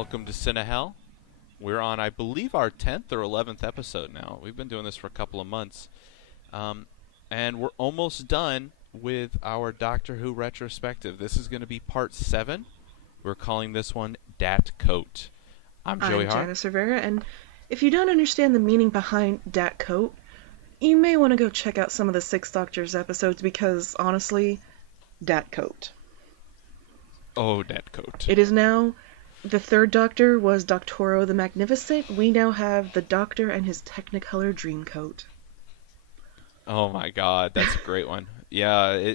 Welcome to CineHell. We're on, I believe, our 10th or 11th episode now. We've been doing this for a couple of months. And we're almost done with our Doctor Who retrospective. This is going to be part 7. We're calling this one Dat Coat. I'm Joey Hart. Janice Rivera, and if you don't understand the meaning behind Dat Coat, you may want to go check out some of the Sixth Doctor's episodes because, honestly, Dat Coat. Oh, Dat Coat. It is now... The third Doctor was Doctoro the Magnificent. We now have the Doctor and his Technicolor Dreamcoat. Oh my god, that's a great one. Yeah,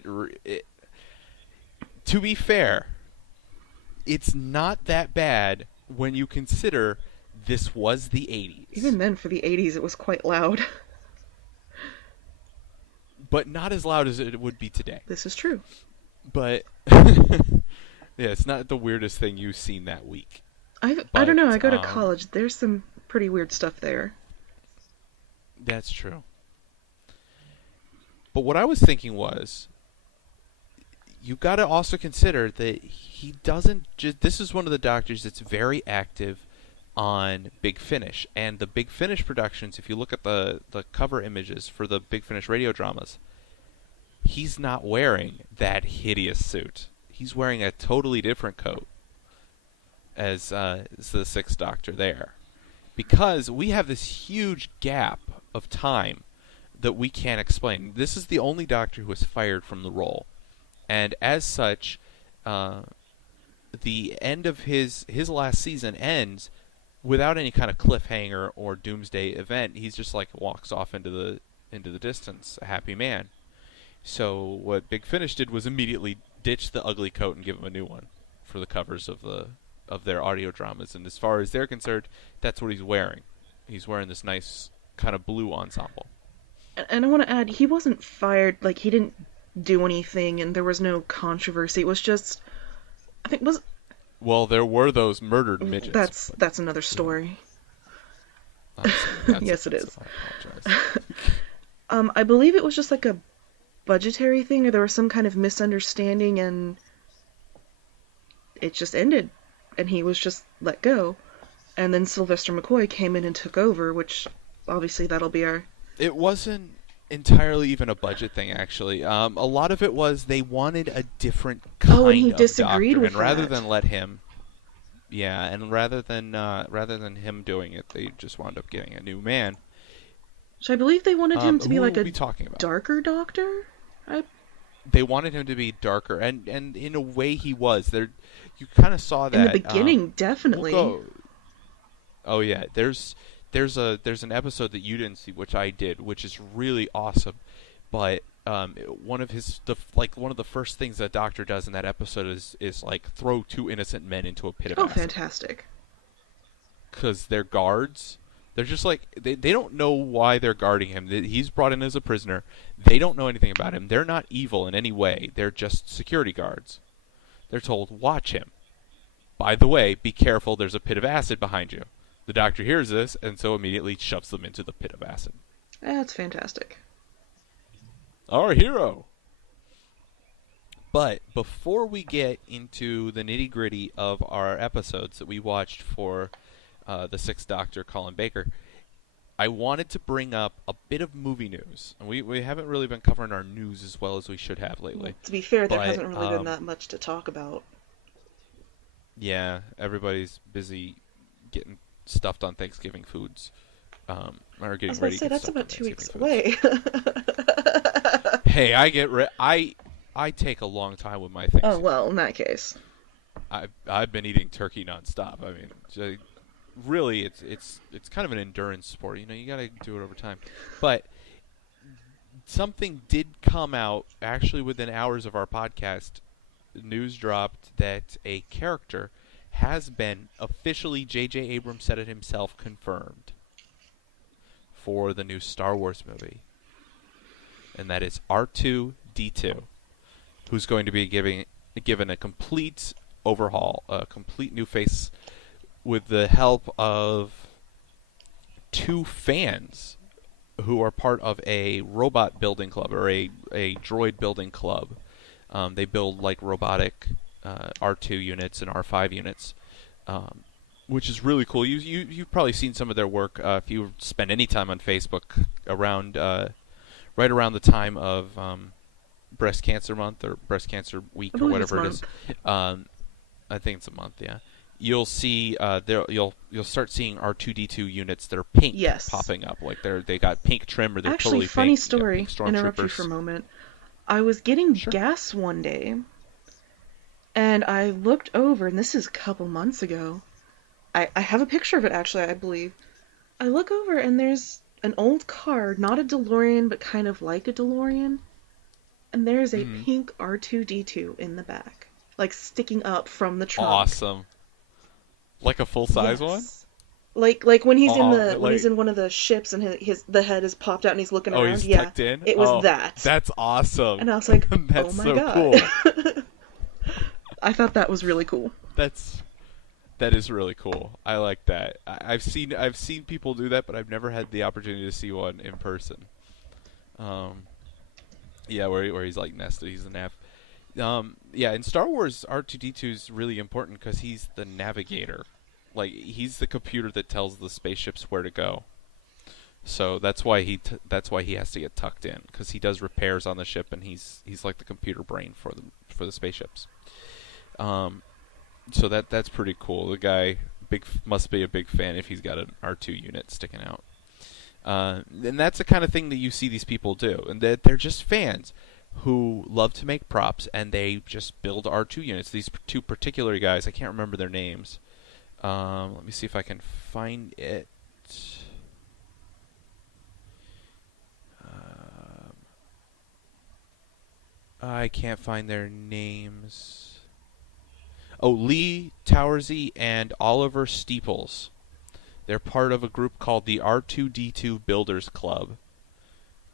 to be fair, it's not that bad when you consider this was the 80s. Even then, for the 80s, it was quite loud. But not as loud as it would be today. This is true. But... yeah, it's not the weirdest thing you've seen that week. I don't know, I go to college. There's some pretty weird stuff there. That's true. But what I was thinking was, you got to also consider that he doesn't just... This is one of the Doctors that's very active on Big Finish. And the Big Finish productions, if you look at the cover images for the Big Finish radio dramas, he's not wearing that hideous suit. He's wearing a totally different coat as the Sixth Doctor there. Because we have this huge gap of time that we can't explain. This is the only Doctor who was fired from the role. And as such, the end of his last season ends without any kind of cliffhanger or doomsday event. He's just like walks off into the distance, a happy man. So what Big Finish did was immediately ditch the ugly coat and give him a new one for the covers of their audio dramas. And as far as they're concerned, that's what he's wearing. He's wearing this nice kind of blue ensemble. And I want to add, he wasn't fired, like, he didn't do anything, and there was no controversy. It was just, I think, Well, there were those murdered midgets. That's another story. Yes, it is. I apologize. I believe it was just like a budgetary thing, or there was some kind of misunderstanding, and it just ended, and he was just let go. And then Sylvester McCoy came in and took over, which obviously that'll be our... It wasn't entirely even a budget thing, actually. A lot of it was they wanted a different kind and he of disagreed Doctor, with and rather that. than let him... Yeah, and rather than him doing it, they just wound up getting a new man. So I believe they wanted him to be like a darker Doctor? They wanted him to be darker, and in a way he was. You kind of saw that in the beginning, definitely. Oh yeah, there's an episode that you didn't see, which I did, which is really awesome. But one of the first things that Doctor does in that episode is like throw two innocent men into a pit of acid. Oh, fantastic! Because they're guards. They're just like, they don't know why they're guarding him. He's brought in as a prisoner. They don't know anything about him. They're not evil in any way. They're just security guards. They're told, watch him. By the way, be careful, there's a pit of acid behind you. The Doctor hears this, and so immediately shoves them into the pit of acid. That's fantastic. Our hero! But before we get into the nitty-gritty of our episodes that we watched for... the Sixth Doctor, Colin Baker, I wanted to bring up a bit of movie news. And we haven't really been covering our news as well as we should have lately. Well, to be fair, there hasn't really been that much to talk about. Yeah, everybody's busy getting stuffed on Thanksgiving foods. Or getting ready to get that's stuffed about on 2 weeks Thanksgiving away. Hey, I take a long time with my Thanksgiving. Oh, well, in that case. I've been eating turkey nonstop. I mean, really, it's kind of an endurance sport. You know, you got to do it over time. But something did come out actually within hours of our podcast. News dropped that a character has been officially, J.J. Abrams said it himself, confirmed for the new Star Wars movie. And that is R2-D2, who's going to be given a complete overhaul, a complete new face, with the help of two fans who are part of a robot building club, or a droid building club. They build like robotic R2 units and R5 units. which is really cool. You've probably seen some of their work if you spend any time on Facebook around right around the time of Breast Cancer Month or Breast Cancer Week I or believe it's whatever it is. month. I think it's a month. Yeah, you'll see you'll start seeing R2D2 units that are pink Yes. popping up, like they got pink trim or they're Actually, totally funny pink. You got story. pink Interrupt you for a stormtroopers. moment. I was getting Sure. gas one day, and I looked over, and this is a couple months ago. I have a picture of it, actually, I believe. I look over, and there's an old car, not a DeLorean, but kind of like a DeLorean, and there's a Hmm. pink R2D2 in the back, like sticking up from the trunk. Awesome. Like a full size one? Yes. Like when he's in Oh, the when he's like in one of the ships and his the head is popped out and he's looking oh, around. he's Yeah, tucked in. it was Oh, that. that's awesome. And I was like, oh That's my so god. cool. I thought that was really cool. That is really cool. I like that. I've seen people do that, but I've never had the opportunity to see one in person. Um, yeah, where he's like nested. He's the nav. Yeah, in Star Wars, R2D2 is really important because he's the navigator. Like he's the computer that tells the spaceships where to go. So that's why that's why he has to get tucked in because he does repairs on the ship and he's like the computer brain for the spaceships. Um, so that's pretty cool. The guy must be a big fan if he's got an R2 unit sticking out. And that's the kind of thing that you see these people do, and that they're just fans who love to make props and they just build R2 units. These two particular guys, I can't remember their names. Let me see if I can find it. I can't find their names. Oh, Lee Towersy and Oliver Steeples. They're part of a group called the R2D2 Builders Club.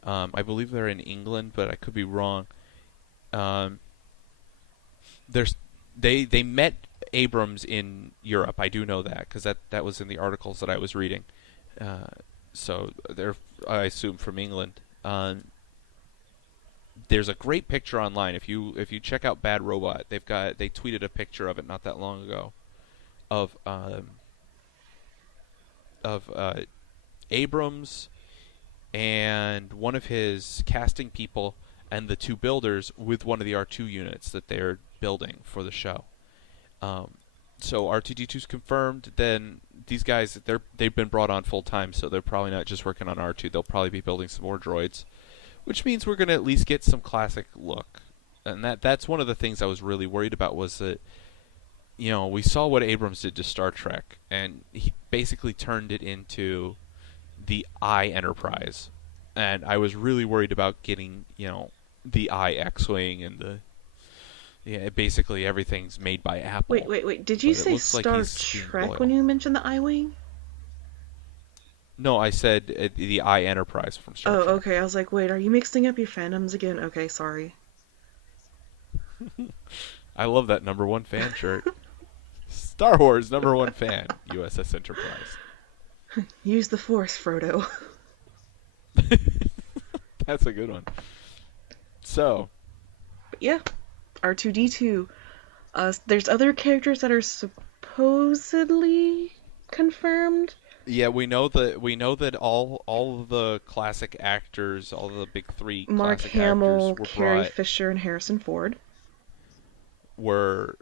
I believe they're in England, but I could be wrong. Um, there's they met Abrams in Europe. I do know that because that was in the articles that I was reading. So they're, I assume, from England. There's a great picture online. If you check out Bad Robot, they tweeted a picture of it not that long ago of Abrams and one of his casting people and the two builders with one of the R2 units that they're building for the show. So R2D2's confirmed. Then these guys, they've been brought on full time, so they're probably not just working on R2. They'll probably be building some more droids, which means we're going to at least get some classic look. And that's one of the things I was really worried about was that, we saw what Abrams did to Star Trek, and he basically turned it into the I Enterprise. And I was really worried about getting, the I X-Wing and basically everything's made by Apple. Wait. Did you But it say looks like Star he's being Trek loyal. when you mentioned the I-Wing? No, I said the I Enterprise from Star Oh, Trek. okay. I was like, wait, are you mixing up your fandoms again? Okay, sorry. I love that #1 fan shirt. Star Wars #1 fan, USS Enterprise. Use the Force, Frodo. That's a good one. So, But yeah, R2D2. There's other characters that are supposedly confirmed. yeah, we know that all of the classic actors, all of the big three Mark classic Hamill, actors Carrie Fisher, and Harrison Ford. were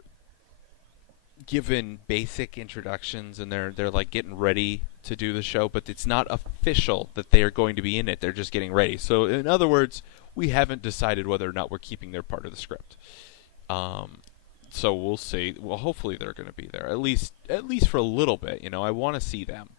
given basic introductions, and they're like getting ready to do the show, but it's not official that they are going to be in it. They're just getting ready. So, in other words, we haven't decided whether or not we're keeping their part of the script. So we'll see. Well, hopefully they're going to be there at least for a little bit. I want to see them.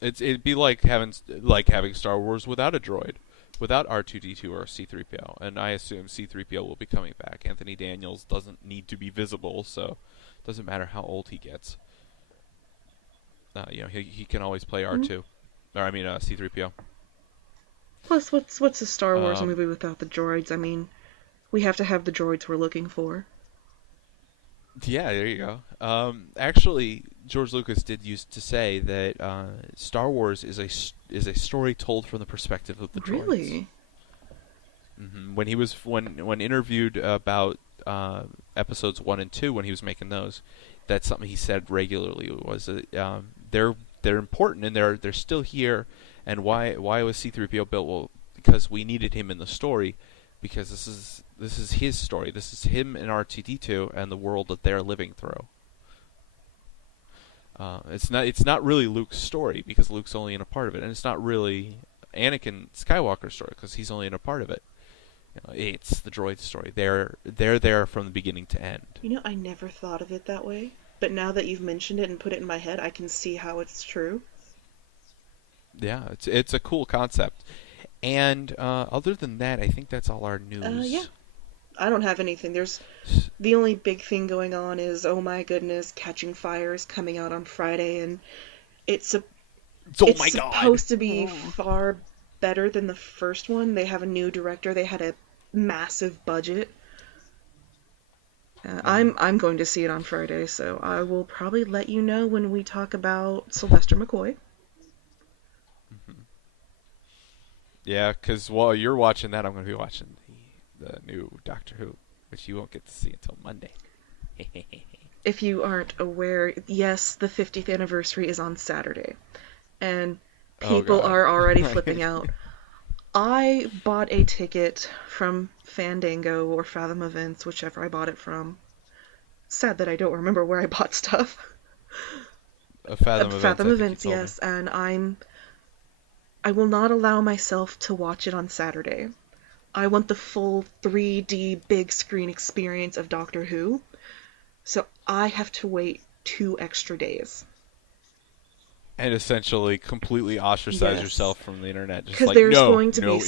It'd be like having Star Wars without a droid, without R2D2 or C3PO, and I assume C3PO will be coming back. Anthony Daniels doesn't need to be visible, so it doesn't matter how old he gets. He can always play R2, or I mean C3PO. Plus, what's a Star Wars Um, movie without the droids? I mean, we have to have the droids we're looking for. Yeah, there you go. Actually, George Lucas did used to say that Star Wars is a story told from the perspective of the droids. Really? When he was when interviewed about episodes 1 and 2, when he was making those, that's something he said regularly was that they're important and they're still here. And why was C-3PO built? Well, because we needed him in the story, because this is his story. This is him and R2-D2 and the world that they're living through. It's not really Luke's story because Luke's only in a part of it, and it's not really Anakin Skywalker's story because he's only in a part of it. It's the droid's story. They're there from the beginning to end. I never thought of it that way, but now that you've mentioned it and put it in my head, I can see how it's true. Yeah, it's a cool concept. And other than that, I think that's all our news. Yeah. I don't have anything. The only big thing going on is, oh my goodness, Catching Fire is coming out on Friday, and it's supposed to be far better than the first one. They have a new director. They had a massive budget. I'm going to see it on Friday, so I will probably let you know when we talk about Sylvester McCoy. Mm-hmm. Yeah, because while you're watching that, I'm going to be watching the new Doctor Who, which you won't get to see until Monday. If you aren't aware, yes, the 50th anniversary is on Saturday, and people are already flipping out. I bought a ticket from Fandango or Fathom Events, whichever I bought it from. Sad that I don't remember where I bought stuff. Fathom Events, yes, and I will not allow myself to watch it on Saturday. I want the full 3D big screen experience of Doctor Who, so I have to wait 2 extra days. And essentially completely ostracize yourself from the internet. Just because there's going to be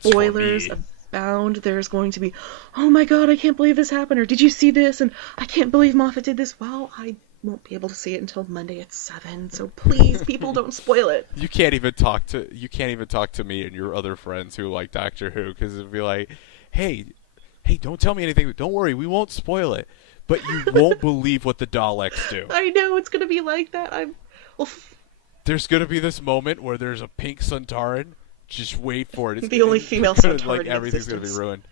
spoilers abound. There's going to be, oh my god, I can't believe this happened, or did you see this, and I can't believe Moffat did this. Well, I won't be able to see it until Monday at 7, so please, people, don't spoil it. You can't even talk to me and your other friends who like Doctor Who, because it'd be like, hey, don't tell me anything. Don't worry, we won't spoil it. But you won't believe what the Daleks do. I know, it's gonna be like that. There's gonna be this moment where there's a pink Suntaran. Just wait for it. It's the only female Suntaran like everything's gonna be ruined.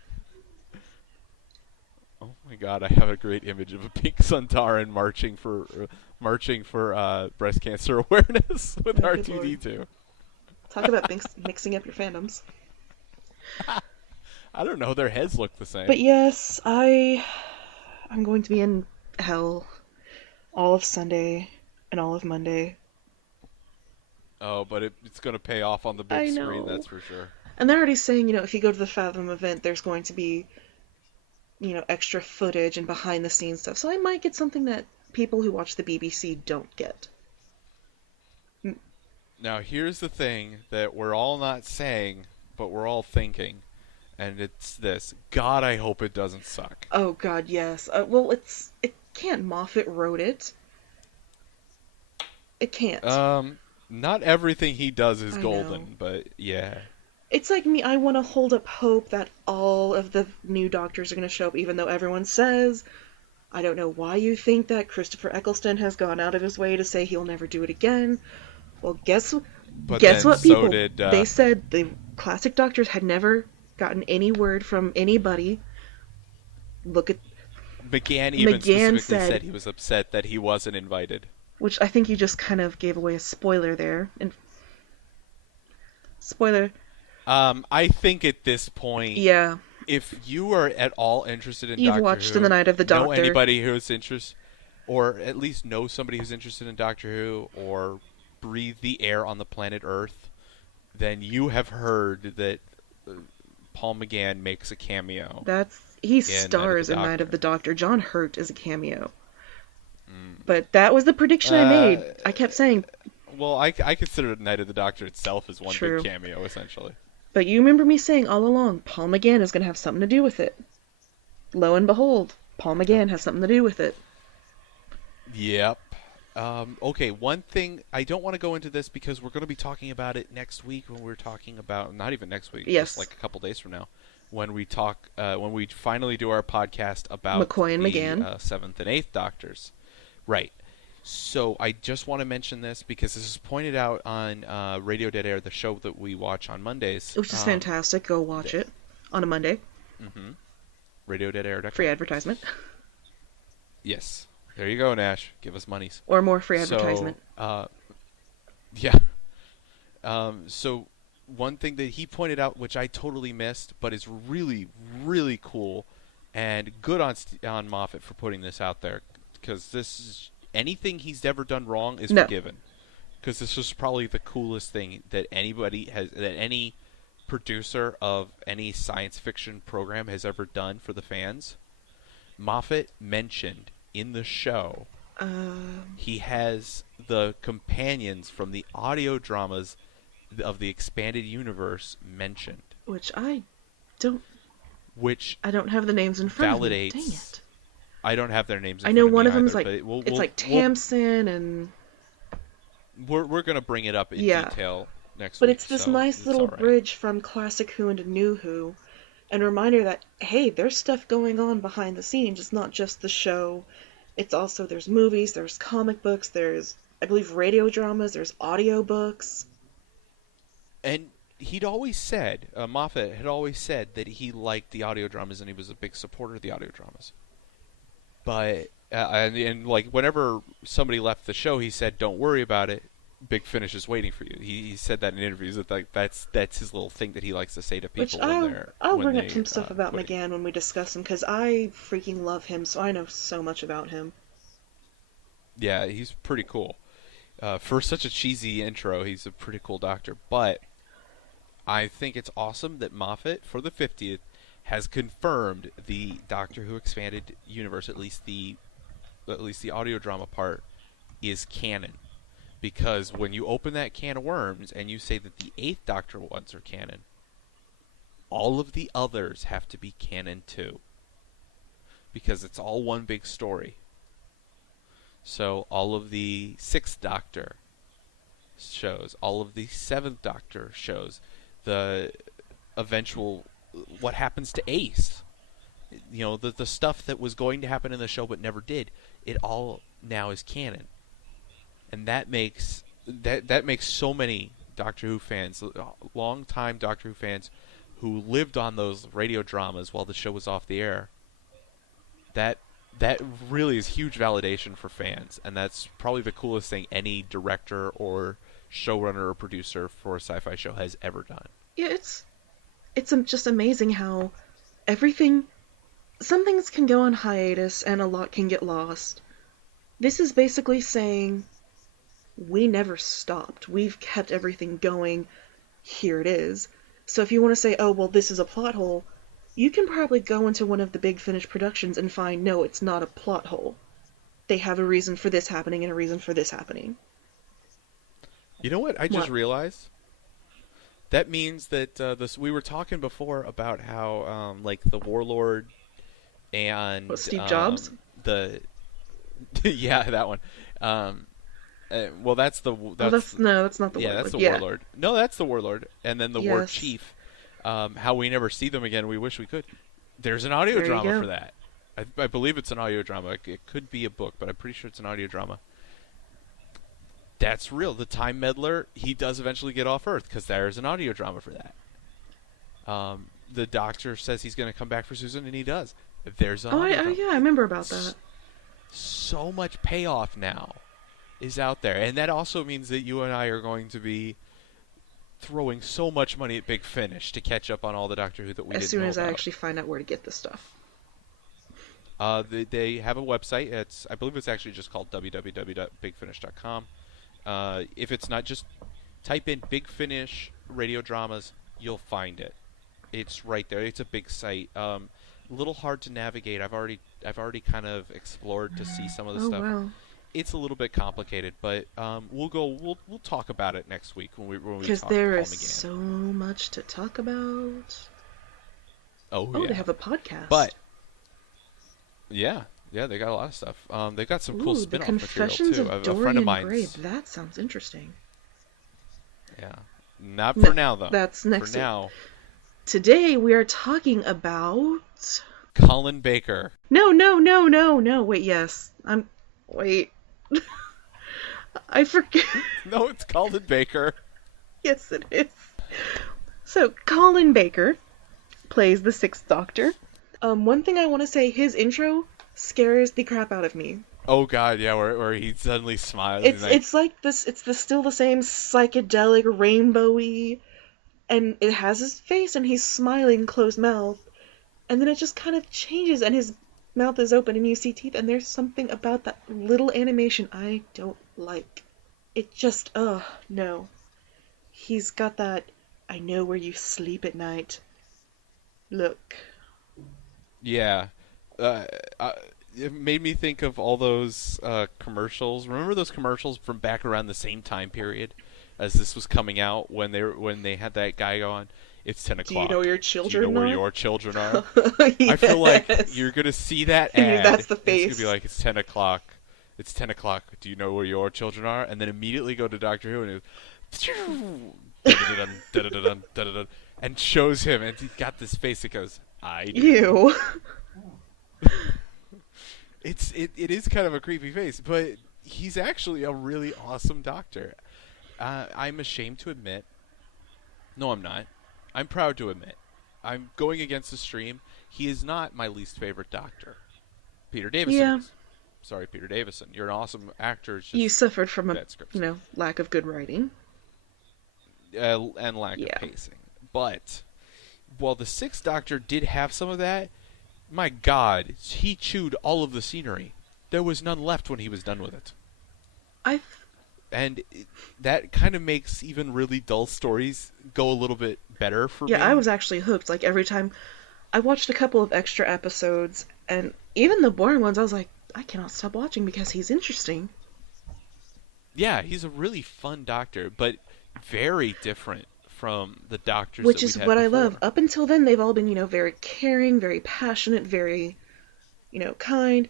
Oh my god, I have a great image of a pink Suntaran marching for breast cancer awareness with R2-D2. Talk about mixing up your fandoms. I don't know, their heads look the same. But yes, I'm going to be in hell all of Sunday and all of Monday. Oh, but it's going to pay off on the big screen, that's for sure. And they're already saying, if you go to the Fathom event, there's going to be, extra footage and behind-the-scenes stuff. So I might get something that people who watch the BBC don't get. Now, here's the thing that we're all not saying, but we're all thinking, and it's this. God, I hope it doesn't suck. Oh, God, yes. Well, it can't. Moffat wrote it. It can't. Not everything he does is golden, but yeah. It's like me, I want to hold up hope that all of the new Doctors are going to show up, even though everyone says, I don't know why you think that Christopher Eccleston has gone out of his way to say he'll never do it again. Well, guess what, people? They said the classic Doctors had never gotten any word from anybody. Look at... McGann specifically said he was upset that he wasn't invited. Which I think you just kind of gave away a spoiler there. And spoiler. I think at this point, yeah. If you are at all interested in You've watched In the Night of the Doctor. Know anybody who's interested, or at least know somebody who's interested in Doctor Who, or breathe the air on the planet Earth, then you have heard that Paul McGann makes a cameo. He stars in Night of the Doctor. John Hurt is a cameo. But that was the prediction I made. I kept saying... Well, I consider Night of the Doctor itself as one big cameo, essentially. But you remember me saying all along, Paul McGann is going to have something to do with it. Lo and behold, Paul McGann has something to do with it. Yep. Okay, one thing, I don't want to go into this because we're going to be talking about it next week when we're talking about... Not even next week, just like a couple days from now. When we finally do our podcast about McCoy and McGann. 7th and 8th Doctors. Right. So I just want to mention this because this is pointed out on Radio Dead Air, the show that we watch on Mondays. Which is fantastic. Go watch it on a Monday. Mm-hmm. Radio Dead Air. Free advertisement. Yes. There you go, Nash. Give us monies. Or more free So, advertisement. yeah. So one thing that he pointed out, which I totally missed, but is really, really cool, and good on Moffat for putting this out there, because this is anything he's ever done wrong is No. forgiven. Because this is probably the coolest thing that any producer of any science fiction program has ever done for the fans. Moffat mentioned in the show he has the companions from the audio dramas of the expanded universe mentioned, Which which I don't have the names in front of me. Dang validates. it. I don't have their names in I know front of one me of them's either, like, but it's like Tamsin and... we're gonna bring it up in Yeah. detail next But week. it's this so nice it's little all right. bridge from Classic Who into New Who, and a reminder that, hey, there's stuff going on behind the scenes. It's not just the show. It's also, there's movies, there's comic books, there's, I believe, radio dramas, there's audio books. And he'd always said, Moffat had always said that he liked the audio dramas and he was a big supporter of the audio dramas. But and like whenever somebody left the show, he said, "Don't worry about it. Big Finish is waiting for you." He said that in interviews. That like that's his little thing that he likes to say to people Which when I'll when bring up they, some stuff about quit. McGann when we discuss him, because I freaking love him, so I know so much about him. Yeah, he's pretty cool. For such a cheesy intro, he's a pretty cool doctor. But I think it's awesome that Moffat, for the 50th, has confirmed the Doctor Who expanded universe, at least the audio drama part, is canon. Because when you open that can of worms and you say that the 8th Doctor ones are canon, all of the others have to be canon too. Because it's all one big story. So all of the 6th Doctor shows, all of the 7th Doctor shows, the eventual what happens to Ace, the stuff that was going to happen in the show but never did, it all now is canon. And that makes so many Doctor Who fans, long time Doctor Who fans who lived on those radio dramas while the show was off the air, that really is huge validation for fans, and that's probably the coolest thing any director or showrunner or producer for a sci-fi show has ever done. Yeah, it's just amazing how some things can go on hiatus and a lot can get lost. This is basically saying, we never stopped. We've kept everything going. Here it is. So if you want to say, oh, well, this is a plot hole, you can probably go into one of the Big Finish productions and find, no, it's not a plot hole. They have a reason for this happening and a reason for this happening. You know what I just realized? That means that we were talking before about how like the Warlord and Steve Jobs? Yeah, that one. Well, that's the that's not the Warlord. Yeah, that's the Warlord. No, that's the Warlord, and then the War Chief. How we never see them again. We wish we could. There's an audio drama for that. I believe it's an audio drama. It could be a book, but I'm pretty sure it's an audio drama. That's real. The Time Meddler, he does eventually get off Earth because there's an audio drama for that. The Doctor says he's going to come back for Susan, and he does. There's an audio drama. Yeah, I remember about that. So much payoff now is out there, and that also means that you and I are going to be throwing so much money at Big Finish to catch up on all the Doctor Who that we didn't know about. As soon as I actually find out where to get this stuff. They have a website. I believe it's actually just called www.bigfinish.com. If it's not, just type in Big Finish radio dramas, you'll find it. It's right there. It's a big site. A little hard to navigate. I've already kind of explored to see some of the stuff. Wow. It's a little bit complicated, but we'll talk about it next week when we talk. Because there is so much to talk about. Oh yeah. They have a podcast. But yeah, they got a lot of stuff. They got some cool spin-off material too. The Confessions of Dorian Gray. That sounds interesting. Yeah, not for now though. That's next for now. Today we are talking about Colin Baker. No. Wait, yes. Wait. I forget. No, it's Colin Baker. Yes, it is. So, Colin Baker plays the 6th Doctor. One thing I want to say, his intro scares the crap out of me. Oh God, yeah, where he suddenly smiles. He's It's like, it's like this. It's still the same psychedelic, rainbowy, and it has his face, and he's smiling, closed mouth, and then it just kind of changes, and his mouth is open, and you see teeth, and there's something about that little animation I don't like. It just, no. He's got that I know where you sleep at night look. yeah. Uh, uh, it made me think of all those commercials. Remember those commercials from back around the same time period as this was coming out when they had that guy go on? It's 10 Do you know where o'clock. your Do you know children where are? your children are? I feel like Yes. you're gonna see that And ad. that's the And it's gonna be face. like it's 10 o'clock. It's 10 o'clock. Do you know where your children are? And then immediately go to Doctor Who and it da-da-da-dun, da-da-da-dun, da-da-dun, and shows him, and he's got this face that goes, "I do." You. It is kind of a creepy face, but he's actually a really awesome doctor. I'm ashamed to admit. No, I'm not. I'm proud to admit. I'm going against the stream. He is not my least favorite doctor. Peter Davison Yeah. is. Sorry, Peter Davison. You're an awesome actor. It's You just suffered from a, bad scripts lack of good writing. and lack of Yeah. pacing. But while the Sixth Doctor did have some of that, my God, he chewed all of the scenery. There was none left when he was done with it. I And that kind of makes even really dull stories go a little bit better for Yeah, me. I was actually hooked. Like every time I watched a couple of extra episodes, and even the boring ones, I was like, I cannot stop watching because he's interesting. Yeah, he's a really fun doctor, but very different from the doctors Which that is we'd had what I before. love. Up until then, they've all been, very caring, very passionate, very, kind.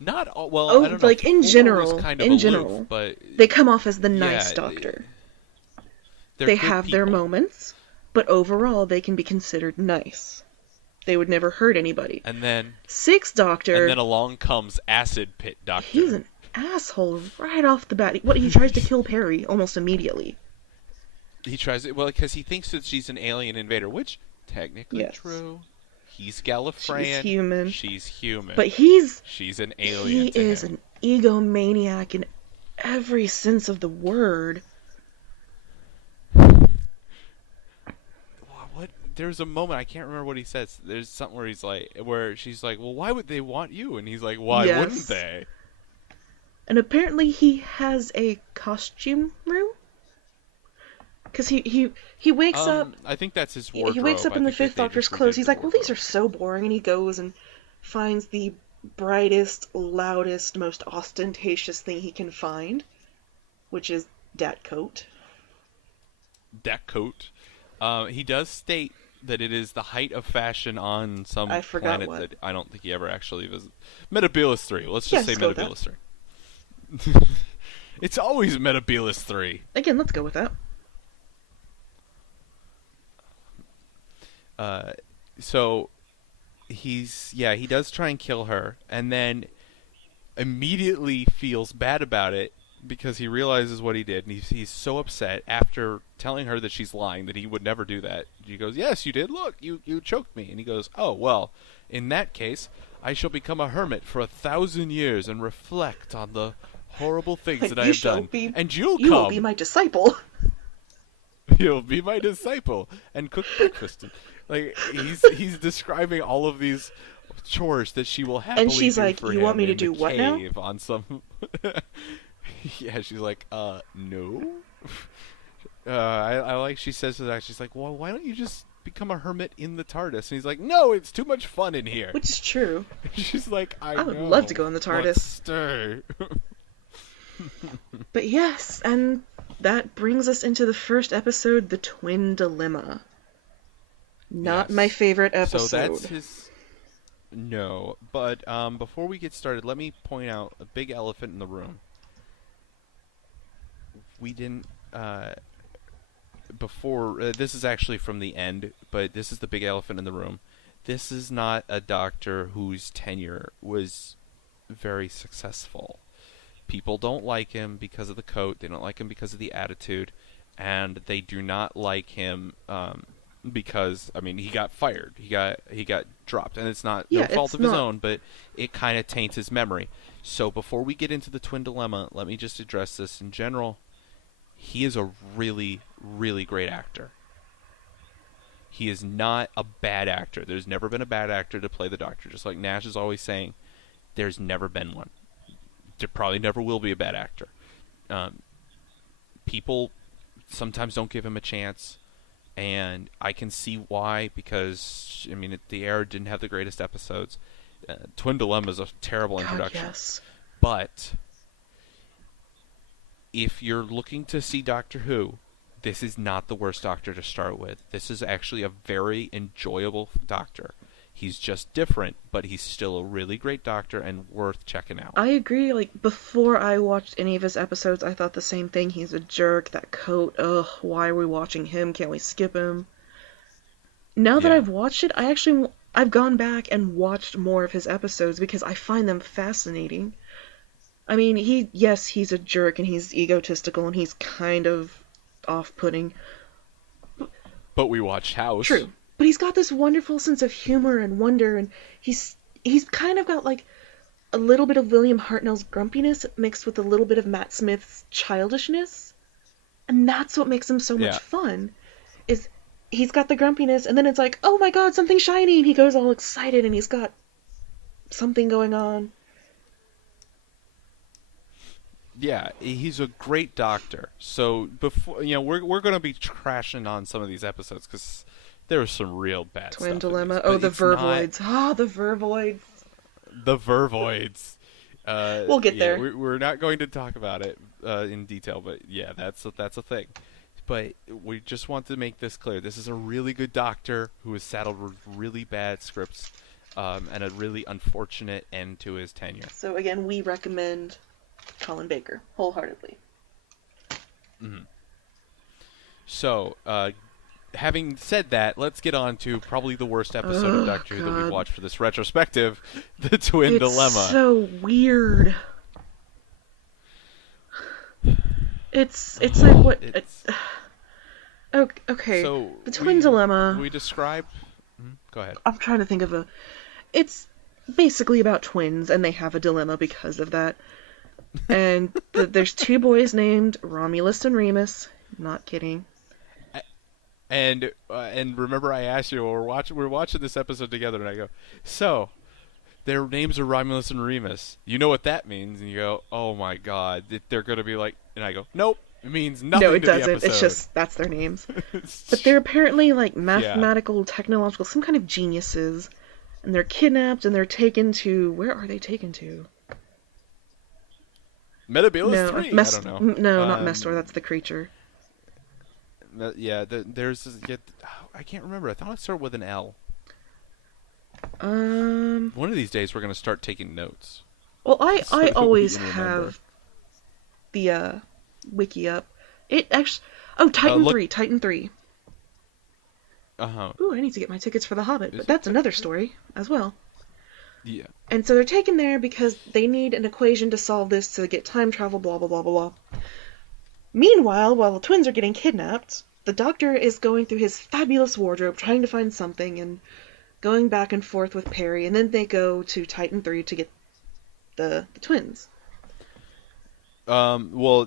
Not all, well, Oh, I don't know. like in 4 was general, kind of in aloof, general, but they come off as the yeah, nice doctor. they're They good have their people. moments, but overall, they can be considered nice. They would never hurt anybody. And then Sixth and Doctor, then along comes Acid Pit he's Doctor. an asshole right off the bat. He tries to kill Perry almost immediately. He tries it well because he thinks that she's an alien invader, which technically Yes. true. He's Gallifreyan. She's human. She's human. But She's an he alien to is him. an egomaniac in every sense of the word. What? There's a moment I can't remember what he says. There's something where she's like, "Well, why would they want you?" And he's like, "Why Yes. wouldn't they?" And apparently he has a costume room. Because he wakes up. I think that's his wardrobe. He wakes up I in the think that Fifth they Doctor's just clothes. redid He's the like, well, these are wardrobe. so boring. And he goes and finds the brightest, loudest, most ostentatious thing he can find, which is that coat. That coat. He does state that it is the height of fashion on some I forgot planet what. that I don't think he ever actually visited. Metabilis 3. Let's Yeah, just say let's go with that. Metabilis 3. It's always Metabilis 3. Again, let's go with that. So he does try and kill her, and then immediately feels bad about it because he realizes what he did, and he's so upset after telling her that she's lying, that he would never do that. She goes, "Yes, you did. Look, you choked me." And he goes, "Oh, well, in that case, I shall become a hermit for 1,000 years and reflect on the horrible things that I have done. And You come. will be my disciple. You'll be my disciple and cook breakfast." Like he's describing all of these chores that she will happily And she's do like, for "You him want me to in do the what now?" cave on some. Yeah, she's like, no. I like she says to that. She's like, well, why don't you just become a hermit in the TARDIS? And he's like, no, it's too much fun in here. Which is true. She's like, I would know, love to go in the but TARDIS. stay. But yes, and that brings us into the first episode, The Twin Dilemma. Not Yes. my favorite episode. So that's his. No, but before we get started, let me point out a big elephant in the room. We didn't. Before this is actually from the end, but this is the big elephant in the room. This is not a doctor whose tenure was very successful. People don't like him because of the coat. They don't like him because of the attitude, and they do not like him because I mean he got fired, he got dropped, and it's not no Yeah, fault it's of his not. own, but it kind of taints his memory. So before we get into the twin dilemma, let me just address this in general. He is a really, really great actor. He is not a bad actor. There's never been a bad actor to play the Doctor. Just like Nash is always saying, there's never been one. There probably never will be a bad actor. Um, People sometimes don't give him a chance, and I can see why, because I mean the era didn't have the greatest episodes. Twin Dilemma is a terrible God, introduction, yes. but if you're looking to see Doctor Who, this is not the worst Doctor to start with. This is actually a very enjoyable Doctor. He's just different, but he's still a really great Doctor and worth checking out. I agree. Like, before I watched any of his episodes, I thought the same thing. He's a jerk. That coat. Ugh, why are we watching him? Can't we skip him? Now that Yeah. I've watched it, I've gone back and watched more of his episodes because I find them fascinating. I mean, yes, he's a jerk and he's egotistical and he's kind of off-putting. But we watch House. True. But he's got this wonderful sense of humor and wonder, and he's kind of got like a little bit of William Hartnell's grumpiness mixed with a little bit of Matt Smith's childishness. And that's what makes him so much Yeah. fun. Is he's got the grumpiness and then it's like, "Oh my god, something shiny." And he goes all excited and he's got something going on. Yeah, he's a great Doctor. So before we're going to be crashing on some of these episodes because there's some real bad Twin stuff in these. dilemma. Oh, But the it's not Vervoids. Ah, the Vervoids. the Vervoids. We'll get Yeah, there. we're not going to talk about it in detail, but yeah, that's a thing. But we just want to make this clear. This is a really good Doctor who is saddled with really bad scripts and a really unfortunate end to his tenure. So again, we recommend Colin Baker wholeheartedly. So, having said that, let's get on to probably the worst episode of Oh, Doctor Who that we've God. watched for this retrospective, the Twin It's Dilemma. so weird. It's like what? It's, Okay. so The Twin Dilemma. We describe. Go ahead. I'm trying to think of a. It's basically about twins, and they have a dilemma because of that. And there's two boys named Romulus and Remus. Not kidding. And remember, I asked you we're watching this episode together, and I go, so their names are Romulus and Remus. You know what that means? And you go, oh my god, they're going to be like, and I go, nope, it means nothing. No, it to the doesn't. episode. It's just that's their names. But they're apparently like mathematical, technological, some kind of geniuses, and they're kidnapped and they're taken to. Where are they taken to? Metabolus No, 3. I Mest- don't know. No, not Mestor. That's the creature. Yeah, there's I can't remember. I thought it started with an L. One of these days we're gonna start taking notes. Well, So I that we always can remember. have the wiki up. It actually. Oh, Titan look- 3. Titan 3. Uh-huh. Ooh, I need to get my tickets for The Hobbit, Is but it that's Titan another 3? story as well. Yeah. And so they're taken there because they need an equation to solve this to get time travel, blah, blah, blah, blah, blah. Meanwhile, while the twins are getting kidnapped, the Doctor is going through his fabulous wardrobe trying to find something and going back and forth with Perry, and then they go to Titan 3 to get the twins. Well,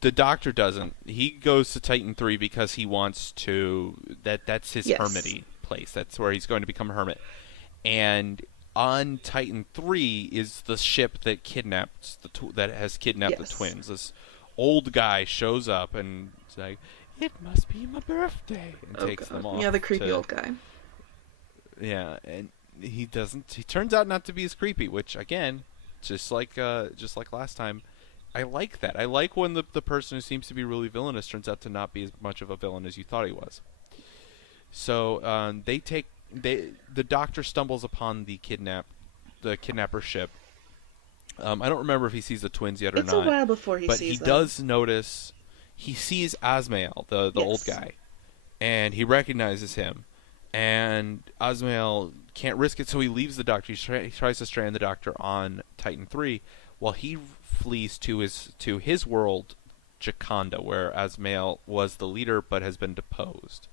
the Doctor doesn't. He goes to Titan 3 because he wants to. That's his Yes. hermity place. That's where he's going to become a hermit. And on Titan 3 is the ship that kidnapped that has kidnapped Yes. the twins. This old guy shows up and is like, "It must be my birthday," and Oh, takes God. them off. Yeah, the creepy to- old guy. Yeah, and he doesn't. He turns out not to be as creepy, which again, just like last time, I like that. I like when the person who seems to be really villainous turns out to not be as much of a villain as you thought he was. So the Doctor stumbles upon the kidnapper ship. I don't remember if he sees the twins yet or It's not. a while before he but sees he them. does notice. He sees Asmael, the old Yes. guy, and he recognizes him. And Asmael can't risk it, so he leaves the Doctor. He tries to strand the Doctor on Titan 3, while he flees to his world, Jakanda, where Asmael was the leader but has been deposed.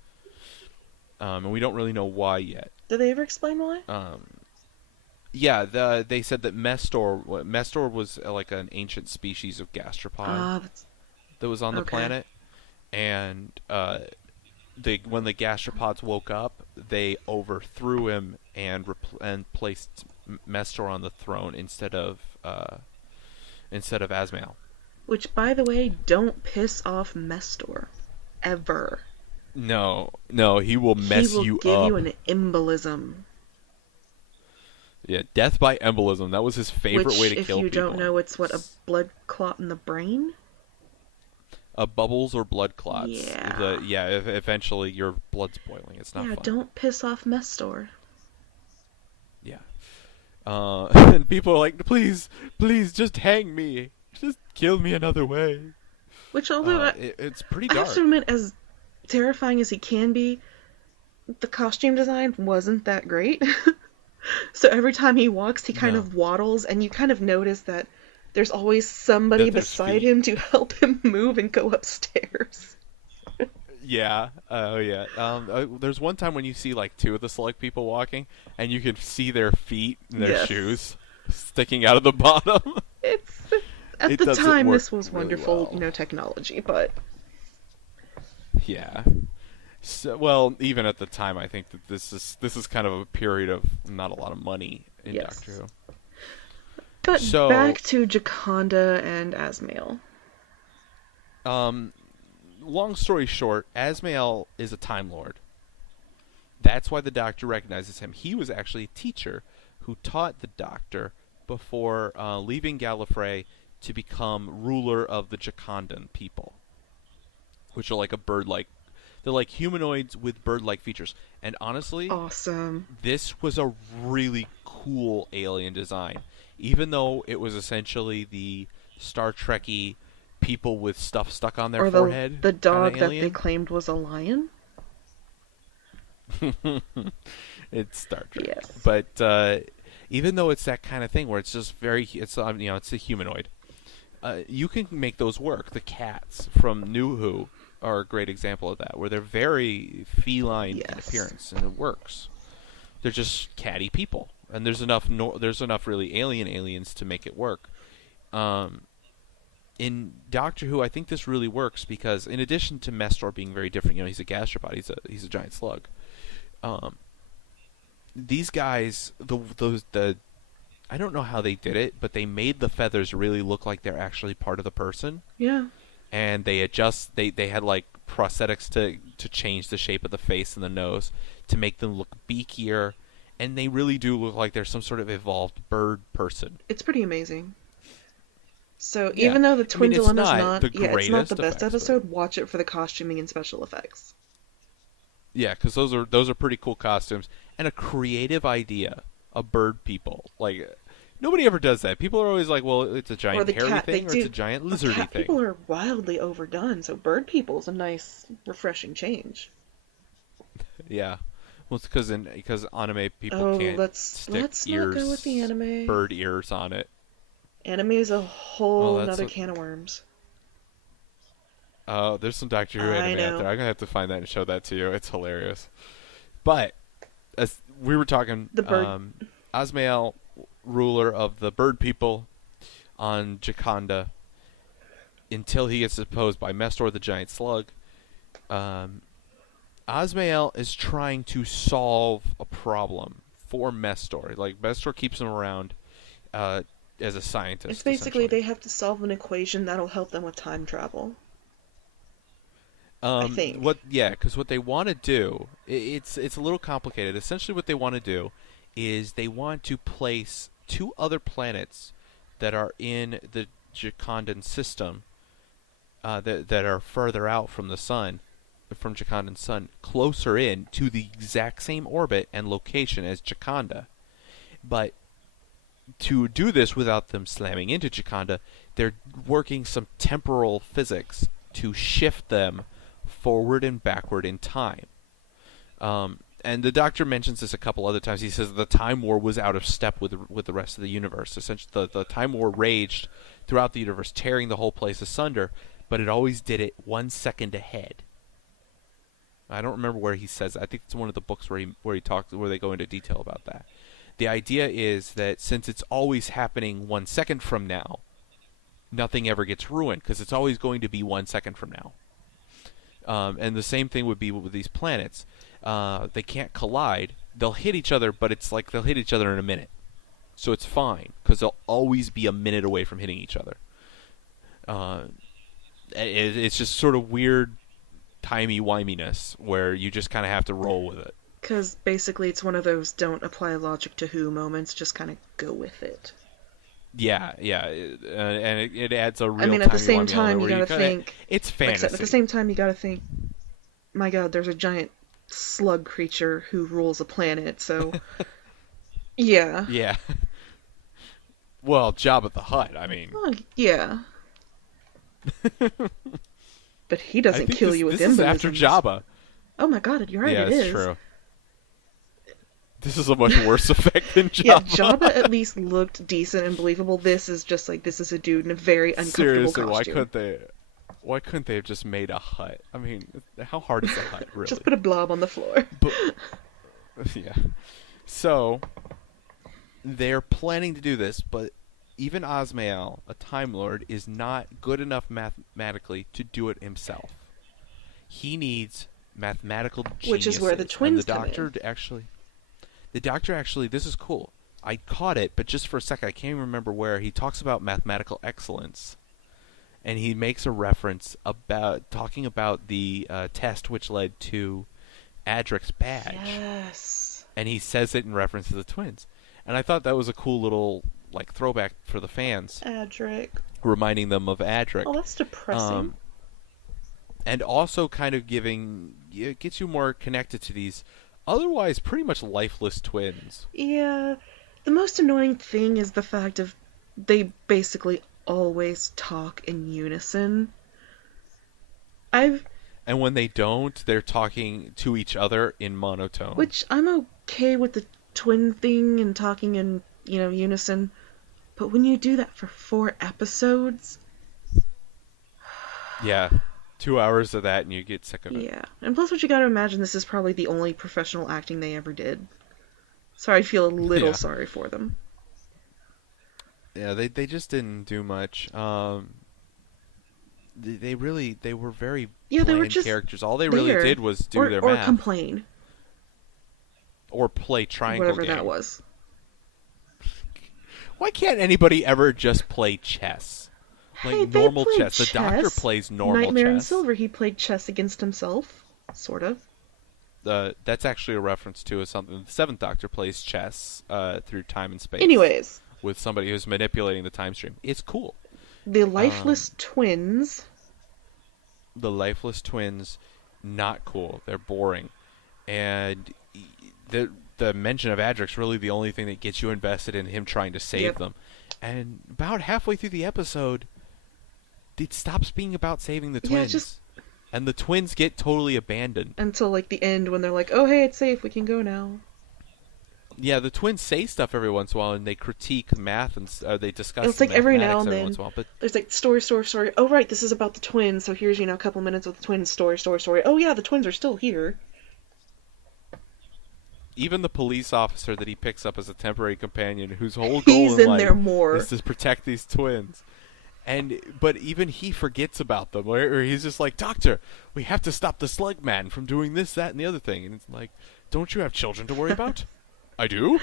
and we don't really know why yet. Did they ever explain why? Um, yeah, they said that Mestor was like an ancient species of gastropod That's that was on the okay. planet, and when the gastropods woke up, they overthrew him and placed Mestor on the throne instead of Asmael. Which, by the way, don't piss off Mestor. Ever. No, no, he will He mess will you give you up. an embolism. Yeah, death by embolism. That was his favorite way Which, to if kill you don't people. know, it's what, a blood clot in the brain? Bubbles or blood clots. Yeah. Eventually your blood's boiling. It's not Yeah, fun. don't piss off Mestor. Yeah. And people are like, please, please, just hang me. Just kill me another way. Which, although It's pretty I have to dark. admit, as terrifying as he can be, the costume design wasn't that great. So every time he walks, he kind No, of waddles, and you kind of notice that there's always somebody that there's beside feet. him to help him move and go upstairs. Yeah. Oh, yeah. There's one time when you see like two of the select people walking, and you can see their feet and their Yes. shoes sticking out of the bottom. It's at It the doesn't time work this was really wonderful, well. technology, but Yeah. So, well, even at the time, I think that this is kind of a period of not a lot of money in Doctor yes. Who. But So, back to Jaconda and Asmael. um, long story short, Asmael is a Time Lord. That's why the Doctor recognizes him. He was actually a teacher who taught the Doctor before leaving Gallifrey to become ruler of the Jacondan people, which are like a bird-like. They're like humanoids with bird-like features. And honestly, Awesome. this was a really cool alien design. Even though it was essentially the Star Trekky people with stuff stuck on their Or forehead the kind of dog that they alien. claimed was a lion? It's Star Trek. Yes. But even though it's that kind of thing where it's just it's a humanoid. You can make those work. The cats from New Who are a great example of that, where they're very feline in Yes. appearance, and it works. They're just catty people, and there's enough really aliens to make it work. In Doctor Who, I think this really works because in addition to Mestor being very different, he's a gastropod, he's a giant slug. Um, these guys, the I don't know how they did it, but they made the feathers really look like they're actually part of the person, Yeah. and they had like prosthetics to change the shape of the face and the nose to make them look beakier, and they really do look like they're some sort of evolved bird person. It's pretty amazing. So Yeah, even though the I mean Twin it's Dilemma's not the it's not the greatest best effects, but episode, watch it for the costuming and special effects. yeah, because those are pretty cool costumes and a creative idea. A bird people like nobody ever does that. People are always like, well, it's a Or giant the hairy cat, they thing or it's a do. giant Well, lizardy cat thing. people are wildly overdone, so bird people's a nice, refreshing change. Yeah, well, it's because anime people Oh, can't let's stick not go with the anime. bird ears on it. Anime is a Well, whole that's nother can of worms. there's some Doctor Who I anime out know. there. I'm gonna have to find that and show that to you. It's hilarious. But as we were talking, The bird. Asmael, ruler of the bird people on Jaconda, until he gets deposed by Mestor the giant slug. Asmael is trying to solve a problem for Mestor. Like Mestor keeps him around as a scientist. It's basically essentially. they have to solve an equation that'll help them with time travel. I think. Because what they want to do, it's a little complicated. Essentially, what they want to do is they want to place two other planets that are in the Jacondan system that are further out from the sun, from Jacondan's sun, closer in to the exact same orbit and location as Jaconda. But to do this without them slamming into Jaconda, they're working some temporal physics to shift them forward and backward in time. And the Doctor mentions this a couple other times. He says the Time War was out of step with the rest of the universe. Essentially, the Time War raged throughout the universe, tearing the whole place asunder, but it always did it 1 second ahead. I don't remember where he says it. I think it's one of the books where they go into detail about that. The idea is that since it's always happening 1 second from now, nothing ever gets ruined because it's always going to be 1 second from now. And the same thing would be with these planets. They can't collide. They'll hit each other, but it's like they'll hit each other in a minute. So it's fine because they'll always be a minute away from hitting each other. It's just sort of weird timey-wiminess where you just kind of have to roll with it. Because basically it's one of those don't apply logic to who moments, just kind of go with it. Yeah, and it adds a real. I mean, at the same time, you gotta think it's fantasy. At the same time, you gotta think, my God, there's a giant slug creature who rules a planet, so yeah. Yeah. Well, Jabba the Hutt. I mean. Well, yeah. But he doesn't kill you with this is after Jabba. Oh my God, you're right. Yeah, it is. It's true. This is a much worse effect than Jabba. Yeah, Jabba at least looked decent and believable. This is just like, this is a dude in a very uncomfortable costume. Seriously, why couldn't they have just made a hut? I mean, how hard is a hut, really? Just put a blob on the floor. But, yeah. So, they're planning to do this, but even Osmael, a Time Lord, is not good enough mathematically to do it himself. He needs mathematical geniuses. Which is where the twins come in. The Doctor actually, this is cool. I caught it, but just for a second, I can't even remember where. He talks about mathematical excellence. And he makes a reference about talking about the test which led to Adric's badge. Yes. And he says it in reference to the twins. And I thought that was a cool little throwback for the fans. Adric. Reminding them of Adric. Oh, that's depressing. And also kind of it gets you more connected to these otherwise pretty much lifeless twins. Yeah. The most annoying thing is the fact of they basically always talk in unison. And when they don't, they're talking to each other in monotone. Which I'm okay with the twin thing and talking in, unison. But when you do that for 4 episodes... Yeah. 2 hours of that and you get sick of it. Yeah. And plus what you gotta imagine, this is probably the only professional acting they ever did. So I feel a little sorry for them. Yeah, they just didn't do much. They were very they were just characters. All they really did was do their math. Or complain. Or play triangle Whatever game. that was. Why can't anybody ever just play chess? Normal chess. The Doctor plays normal Nightmare chess. in Silver, he played chess against himself. Sort of. That's actually a reference to something. The 7th Doctor plays chess through time and space. Anyways. With somebody who's manipulating the time stream. It's cool. The lifeless twins. The lifeless twins, not cool. They're boring. And the mention of Adric's really the only thing that gets you invested in him trying to save them. And about halfway through the episode, it stops being about saving the twins. And the twins get totally abandoned. Until, the end when they're like, oh, hey, it's safe, we can go now. Yeah, the twins say stuff every once in a while, and they critique math, and they discuss it's every now and then. Once in a while, but there's story. Oh, right, this is about the twins, so here's, a couple minutes with the twins, story. Oh, yeah, the twins are still here. Even the police officer that he picks up as a temporary companion, whose whole goal in life is to protect these twins. But even he forgets about them, or he's just like, Doctor, we have to stop the slug man from doing this, that, and the other thing. And it's like, don't you have children to worry about? I do?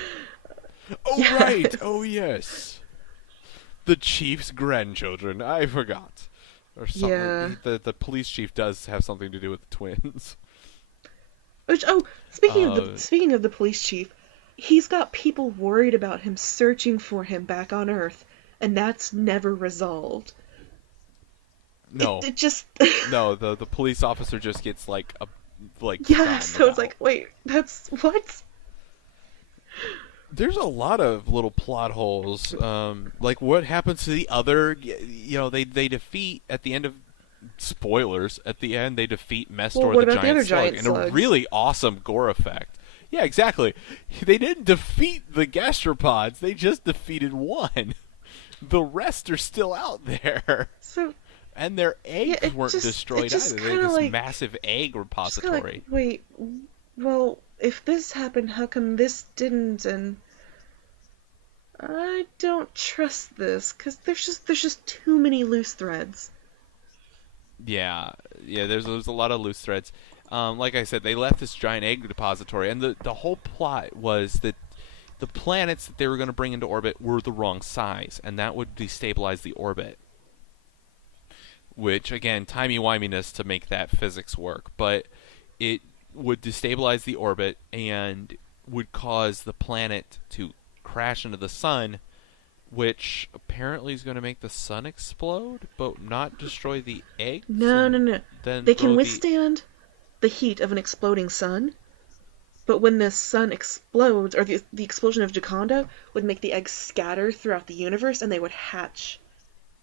Oh, yes. Right. Oh, yes. The chief's grandchildren. I forgot. Or something. Yeah. The police chief does have something to do with the twins. Which, speaking of the police chief, he's got people worried about him, searching for him back on Earth, and that's never resolved. No. It just... No, the police officer just gets, Yeah, so it's wait, that's... What? There's a lot of little plot holes. What happens to the other... they defeat, at the end of... Spoilers, at the end they defeat Mestor the giant slug in a really awesome gore effect. Yeah, exactly. They didn't defeat the gastropods, they just defeated one. The rest are still out there. So, And their Yeah, eggs weren't it destroyed just either. They had kind of this like, massive egg just kind of repository. like, wait, well, if this happened, how come this didn't? And I don't trust this because there's just too many loose threads. Yeah, yeah. There's a lot of loose threads. Like I said, they left this giant egg depository, and the whole plot was that the planets that they were going to bring into orbit were the wrong size, and that would destabilize the orbit. Which again, timey-wiminess to make that physics work, but it would destabilize the orbit and would cause the planet to crash into the sun, which apparently is going to make the sun explode, but not destroy the eggs, No, no, and no. then They can throw the withstand the heat of an exploding sun, but when the sun explodes, or the explosion of Gioconda would make the eggs scatter throughout the universe, and they would hatch.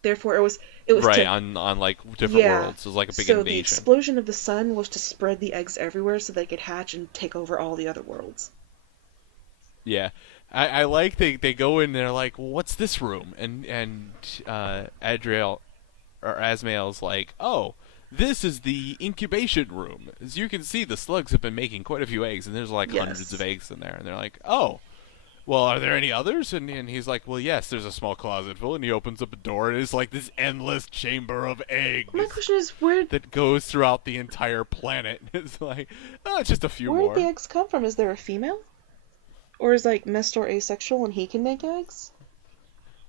Therefore, it was right to on like different yeah. worlds. It was like a big So the invasion. explosion of the sun was to spread the eggs everywhere, so they could hatch and take over all the other worlds. Yeah, I like they go in. They're like, well, "What's this room?" And Adriel or Asmael's like, "Oh, this is the incubation room. As you can see, the slugs have been making quite a few eggs, and there's like hundreds Yes. of eggs in there." And they're like, "Oh, well, are there any others?" And he's like, "Well, yes, there's a small closet full." And he opens up a door, and it's like this endless chamber of eggs My question is, where that goes throughout the entire planet. It's like, oh, it's just a few where did the more. eggs come from? Is there a female? Or is like Mestor asexual and he can make eggs?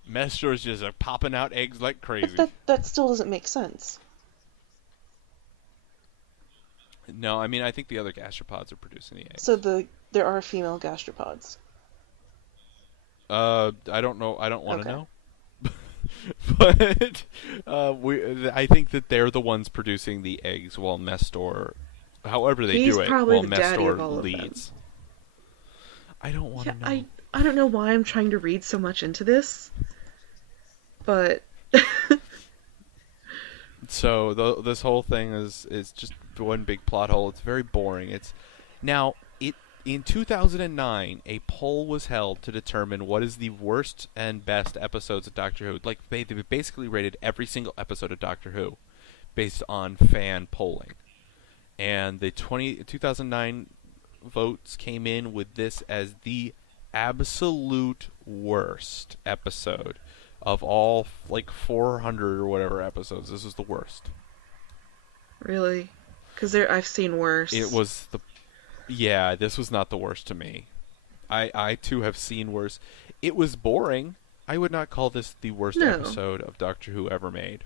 Mestor's just popping out eggs like But crazy. that still doesn't make sense. No, I mean I think the other gastropods are producing the So eggs. there are female gastropods. I don't know. I don't want to Okay. know. But I think that they're the ones producing the eggs while Mestor, however they He's do it, probably while the daddy of all Mestor of them. leads. I don't want Yeah, to know. I don't know why I'm trying to read so much into this, but So this whole thing is just one big plot hole. It's very boring. It's now it in 2009 a poll was held to determine what is the worst and best episodes of Doctor Who. Like they basically rated every single episode of Doctor Who based on fan polling. And the 2009 votes came in with this as the absolute worst episode of all like 400 or whatever episodes. This was the worst. really, because I've seen worse. It was the yeah. This was not the worst to me. I too have seen worse. It was boring. I would not call this the worst No. episode of Doctor Who ever made.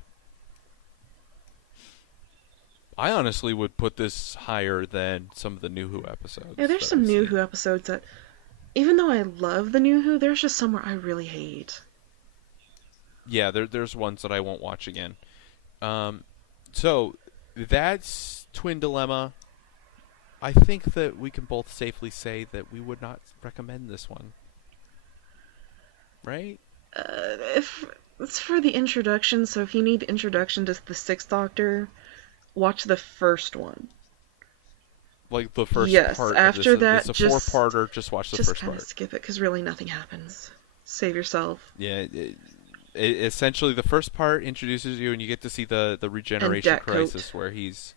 I honestly would put this higher than some of the New Who episodes. Yeah, there's that some I've New seen. Who episodes that, even though I love the New Who, there's just some where I really hate. Yeah, there's ones that I won't watch again. So that's Twin Dilemma. I think that we can both safely say that we would not recommend this one. Right? If it's for the introduction, so if you need the introduction to the Sixth Doctor, watch the first one. Like the first Yes, part after of this. that, It's a just- four-parter. Just watch the Just first kind of part. skip it, because really nothing happens. Save yourself. Yeah. Essentially, the first part introduces you, and you get to see the regeneration Deck Coat. crisis where he's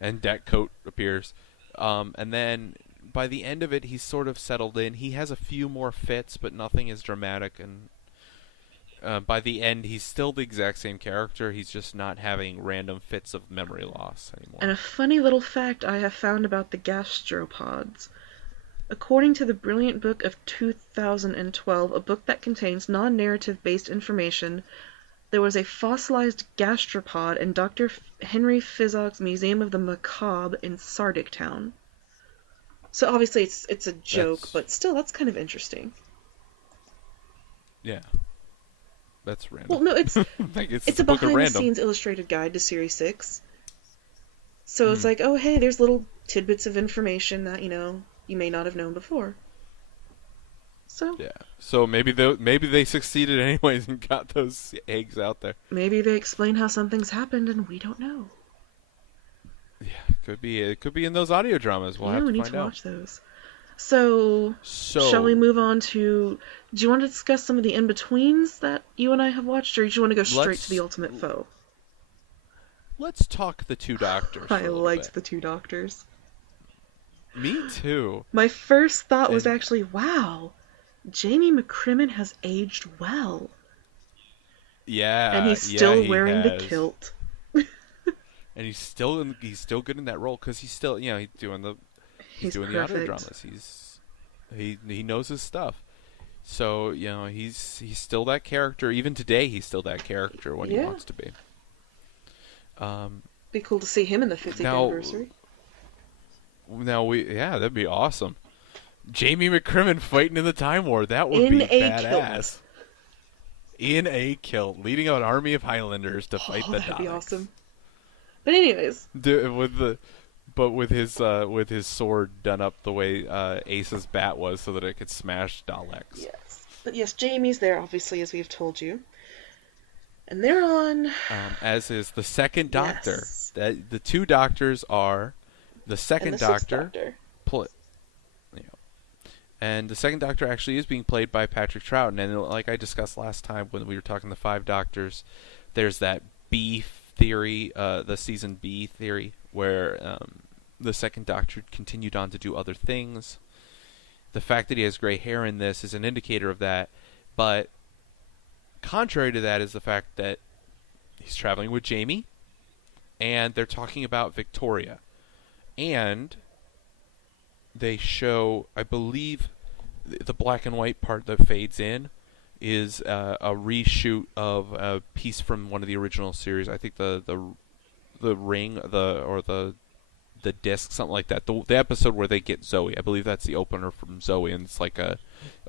and Deck Coat appears, and then by the end of it, he's sort of settled in. He has a few more fits, but nothing as dramatic. And by the end, he's still the exact same character. He's just not having random fits of memory loss anymore. And a funny little fact I have found about the gastropods. According to the brilliant book of 2012, a book that contains non-narrative based information, there was a fossilized gastropod in Dr. Henry Fizzock's Museum of the Macabre in Sardictown. So obviously it's a joke, That's- but still, that's kind of interesting. Yeah, that's random. Well, no, it's Like, it's a book of random. behind-the-scenes illustrated guide to Series 6. So it's Hmm. like, oh, hey, there's little tidbits of information that, you may not have known before. So Yeah. So maybe they succeeded anyways and got those eggs out there. maybe they explain how something's happened and we don't know. Yeah, could be. It could be in those audio dramas. We'll Yeah, have we to need find to out. watch those. So, So shall we move on to... Do you want to discuss some of the in-betweens that you and I have watched, or do you want to go straight Let's- to the Ultimate Foe? let's talk the two doctors for I a little liked bit. the two doctors. Me too. My first thought was And actually, wow, Jamie McCrimmon has aged well. And yeah, he's yeah, still he wearing the has. kilt. And he's still good in that role because he's still, he's He's doing the audio perfect. dramas. He knows his stuff. So he's still that character. Even today, he's still that character when he Yeah. wants to be. Um, Be cool to see him in the 50th now anniversary. that'd be awesome. Jamie McCrimmon fighting in the Time War. That would In be a badass. kilt. In a kilt, leading an army of Highlanders to fight Oh, the that'd be Daleks. awesome. But anyways, With his sword done up the way Ace's bat was, so that it could smash Daleks. yes. But yes, Jamie's there, obviously, as we've told you. And they're on... As is the second Doctor. Yes. The two doctors are the second and the Sixth Doctor. Doctor. And the second Doctor actually is being played by Patrick Troughton. And like I discussed last time when we were talking the five Doctors, there's that B theory, the season B theory, where the second Doctor continued on to do other things. The fact that he has gray hair in this is an indicator of that. But contrary to that is the fact that he's traveling with Jamie, and they're talking about Victoria. And they show, I believe, the black and white part that fades in is a reshoot of a piece from one of the original series. I think the ring, the disc, something like that. The episode where they get Zoe. I believe that's the opener from Zoe, and it's like a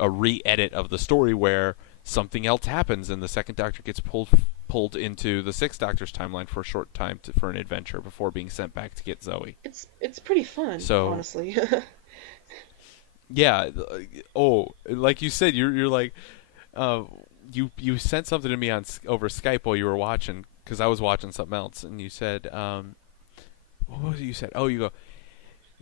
re-edit of the story where something else happens, and the second Doctor gets pulled into the Sixth Doctor's timeline for a short time for an adventure before being sent back to get Zoe. It's pretty fun, So, honestly. yeah. Oh, like you said, you're like, you sent something to me over Skype while you were watching, because I was watching something else, and you said, what was it you said? Oh, you go,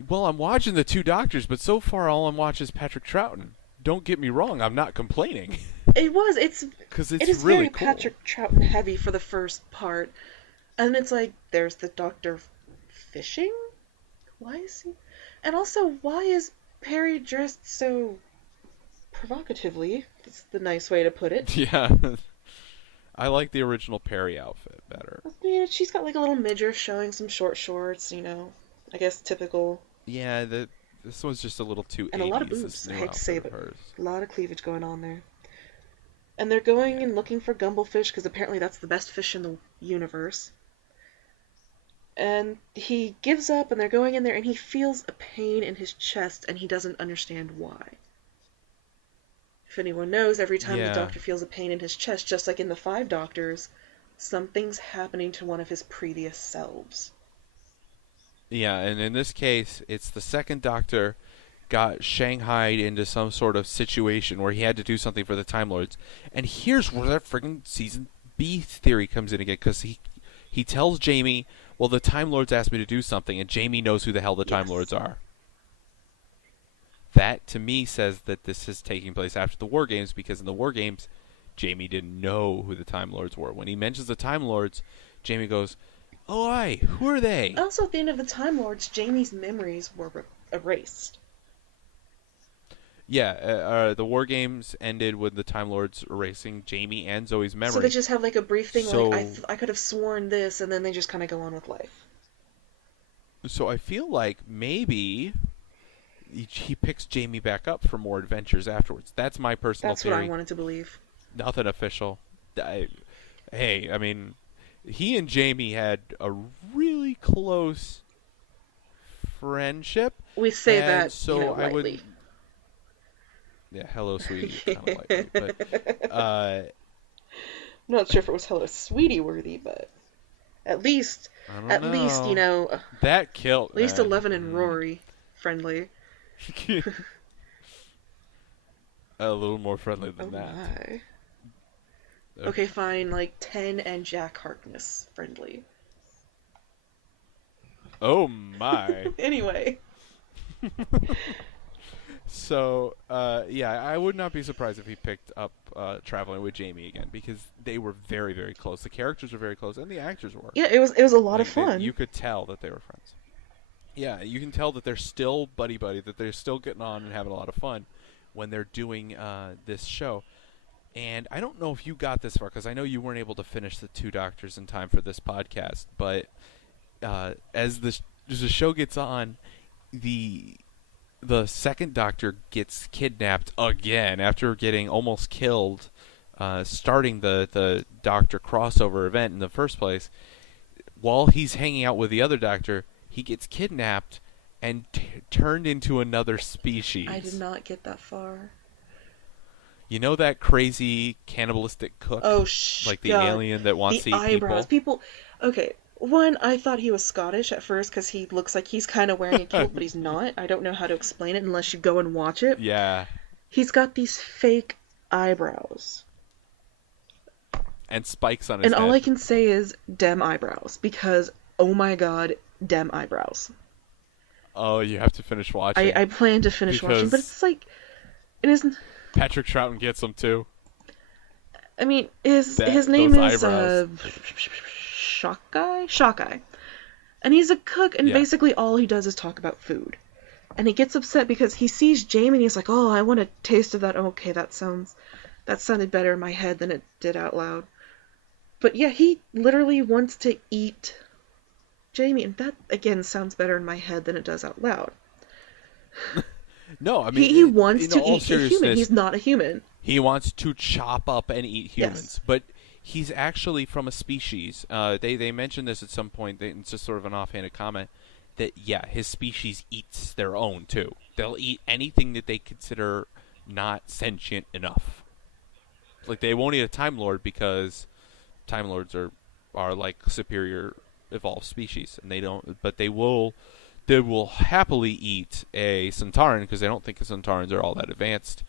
well, I'm watching the two Doctors, but so far all I'm watching is Patrick Troughton. Don't get me wrong, I'm not complaining. Because it it is really very cool. Patrick Troughton heavy for the first part. And it's like, there's the Doctor fishing? Why is he... And also, why is Perry dressed so provocatively? That's the nice way to put it. Yeah. I like the original Perry outfit better. I mean, she's got like a little midriff showing some short shorts, I guess typical. Yeah, this one's just a little too And 80s. a lot of this boobs, I new hate to say, outfit but of hers. a lot of cleavage going on there. And they're going and looking for gumblefish, because apparently that's the best fish in the universe. And he gives up, and they're going in there, and he feels a pain in his chest, and he doesn't understand why. If anyone knows, every time the Doctor feels a pain in his chest, just like in the Five Doctors, something's happening to one of his previous selves. Yeah, and in this case, it's the second Doctor got shanghaied into some sort of situation where he had to do something for the Time Lords. And here's where that friggin' season B theory comes in again, because he tells Jamie, well, the Time Lords asked me to do something, and Jamie knows who the hell the Time Lords are. That, to me, says that this is taking place after the War Games, because in the War Games, Jamie didn't know who the Time Lords were. When he mentions the Time Lords, Jamie goes, oh, aye, who are they? Also, at the end of the Time Lords, Jamie's memories were erased. Yeah, the War Games ended with the Time Lords erasing Jamie and Zoe's memory. So they just have like a brief thing So, like, I could have sworn this, and then they just kind of go on with life. So I feel like maybe he picks Jamie back up for more adventures afterwards. That's my personal That's theory. what I wanted to believe. Nothing official. Hey, I mean, he and Jamie had a really close friendship. We say and that, so I lightly. would. Yeah, hello, sweetie. Kind of lightly, but I'm not sure if it was Hello Sweetie worthy, but at least, I don't know. That killed. At least 11 and Rory friendly. A little more friendly than that. My. Okay, fine, like 10 and Jack Harkness friendly. Oh my. Anyway. So, yeah, I would not be surprised if he picked up Traveling with Jamie again because they were very, very close. The characters were very close, and the actors were. Yeah, it was a lot of Like, fun. you could tell that they were friends. Yeah, you can tell that they're still buddy-buddy, that they're still getting on and having a lot of fun when they're doing this show. And I don't know if you got this far, because I know you weren't able to finish the Two Doctors in time for this podcast, but as the show gets on, the the second Doctor gets kidnapped again after getting almost killed, starting the Doctor crossover event in the first place. While he's hanging out with the other Doctor, he gets kidnapped and turned into another species. I did not get that far. You know that crazy cannibalistic cook? Oh, Like the God. alien that wants The to eat eyebrows. people? Okay, one, I thought he was Scottish at first because he looks like he's kind of wearing a kilt, but he's not. I don't know how to explain it unless you go and watch it. Yeah. He's got these fake eyebrows. And spikes on his And head. all I can say is dem eyebrows because, oh my God, dem eyebrows. Oh, you have to finish watching. I plan to finish watching, but it's like, it isn't. Patrick Troughton gets them too. I mean, his name is Shockeye, and he's a cook, and basically all he does is talk about food. And he gets upset because he sees Jamie, and he's like, "Oh, I want a taste of that." Okay, that sounded better in my head than it did out loud. But yeah, he literally wants to eat Jamie, and that again sounds better in my head than it does out loud. No, I mean he wants to eat a seriousness, human. He's not a human. He wants to chop up and eat humans, Yes. but he's actually from a species. They mentioned this at some point. It's just sort of an offhanded comment that his species eats their own too. They'll eat anything that they consider not sentient enough. Like they won't eat a Time Lord because Time Lords are like superior evolved species, and they don't. But they will happily eat a Centauran because they don't think the Centaurans are all that advanced.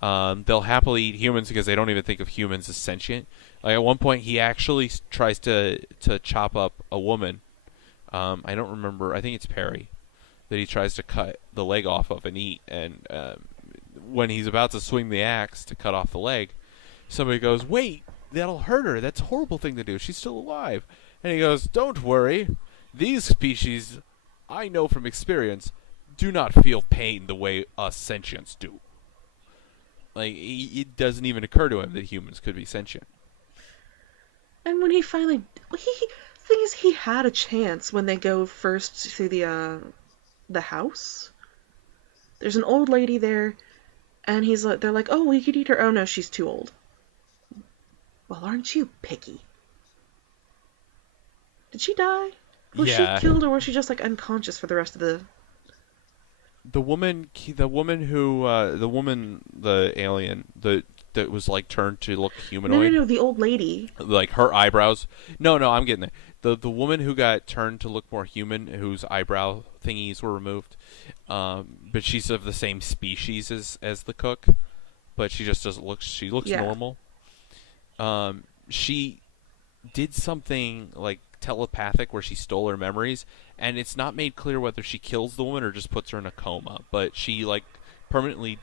They'll happily eat humans because they don't even think of humans as sentient. Like at one point, he actually tries to chop up a woman. I don't remember. I think it's Perry that he tries to cut the leg off of and eat. And when he's about to swing the axe to cut off the leg, somebody goes, "Wait, that'll hurt her. That's a horrible thing to do. She's still alive." And he goes, "Don't worry. These species, I know from experience, do not feel pain the way us sentients do." Like, it doesn't even occur to him that humans could be sentient. And when he finally, the thing is, he had a chance when they go first to the house. There's an old lady there, and they're like, "Oh, we could eat her." Oh no, she's too old. Well, aren't you picky? Did she die? Was she killed, or was she just like unconscious for the rest of the? The alien, that was like turned to look humanoid. No, the old lady. Like her eyebrows. No, I'm getting there. The woman who got turned to look more human, whose eyebrow thingies were removed, but she's of the same species as the cook, but she just doesn't look. She looks normal. She did something like telepathic where she stole her memories, and it's not made clear whether she kills the woman or just puts her in a coma, but she like permanently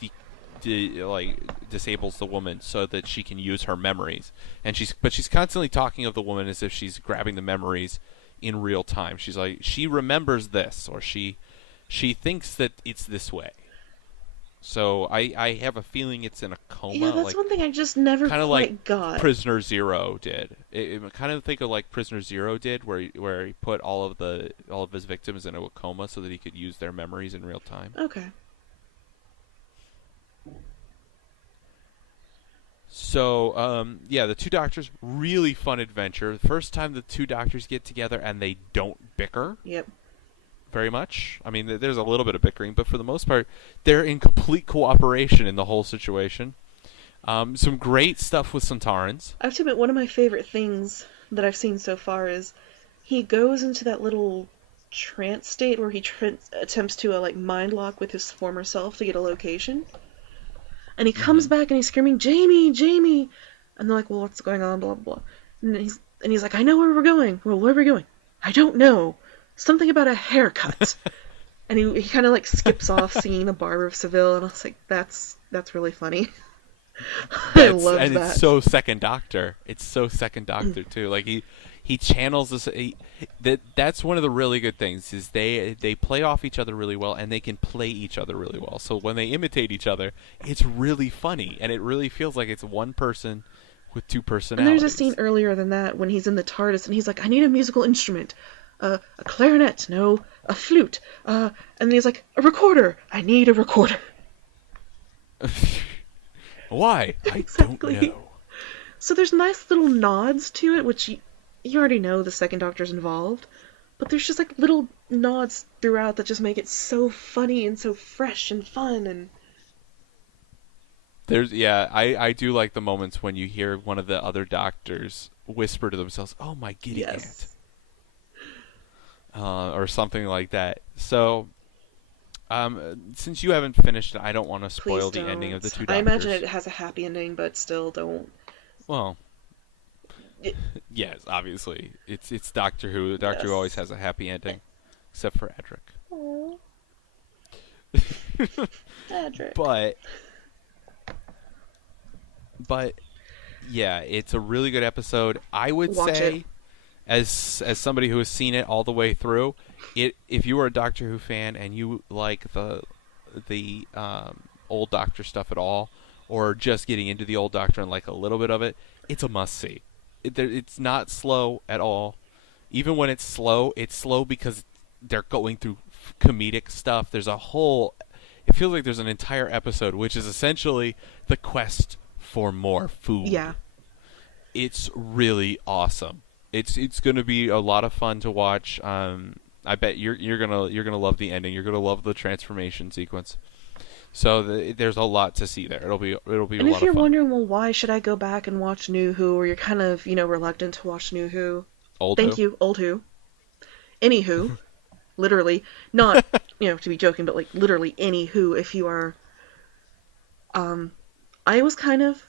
disables the woman so that she can use her memories, and she's constantly talking of the woman as if she's grabbing the memories in real time. She's like, she remembers this, or she thinks that it's this way. So I have a feeling it's in a coma. Yeah, that's like, one thing I just never kind of quite like got. Prisoner Zero did. It kind of think of like Prisoner Zero did, where he put all of his victims into a coma so that he could use their memories in real time. Okay. So the Two Doctors, really fun adventure. The first time the Two Doctors get together and they don't bicker. Yep. Very much. I mean, there's a little bit of bickering, but for the most part, they're in complete cooperation in the whole situation. Some great stuff with Centaurans. I have to admit, one of my favorite things that I've seen so far is he goes into that little trance state where he attempts to mind lock with his former self to get a location. And he comes back and he's screaming, "Jamie, Jamie!" And they're like, "Well, what's going on?" Blah, blah, blah. And he's like, "I know where we're going." "Well, where are we going?" "I don't know. Something about a haircut." And he kind of like skips off singing the Barber of Seville, and I was like, that's really funny. I loved It's that. so Second Doctor. It's so Second Doctor too. Like he channels this. That's one of the really good things is they play off each other really well, and they can play each other really well. So when they imitate each other, it's really funny, and it really feels like it's one person with two And there's a personalities. scene earlier than that when he's in the TARDIS and he's like, I need a musical instrument. A clarinet, no, a flute. And then he's like, a recorder. I need a recorder. Why? Exactly. I don't know. So there's nice little nods to it, which you already know the second Doctor's involved. But there's just like little nods throughout that just make it so funny and so fresh and fun. And I do like the moments when you hear one of the other doctors whisper to themselves, "Oh, my giddy yes. aunt," or something like that. So, since you haven't finished it, I don't want to spoil Please the ending of the don't. two Doctors. I imagine it has a happy ending, but still don't. Well, It, yes, obviously, it's Doctor Who. Doctor Who Yes. always has a happy ending, except for Edric. Aww. Edric. But yeah, it's a really good episode. I would Watch say, it. as somebody who has seen it all the way through, if you are a Doctor Who fan and you like the old Doctor stuff at all, or just getting into the old Doctor and like a little bit of it, it's a must see. It's not slow at all. Even when it's slow because they're going through comedic stuff. There's a whole. It feels like there's an entire episode which is essentially the quest for more food. Yeah. It's really awesome. It's going to be a lot of fun to watch. I bet you're gonna love the ending. You're gonna love the transformation sequence. So there's a lot to see there. It'll be a And lot if of you're fun. wondering, well, why should I go back and watch New Who, or you're kind of, reluctant to watch New Who, Old thank Who? you, Old Who. Any Who. Literally. Not, to be joking, but, like, literally any Who, if you are... I was kind of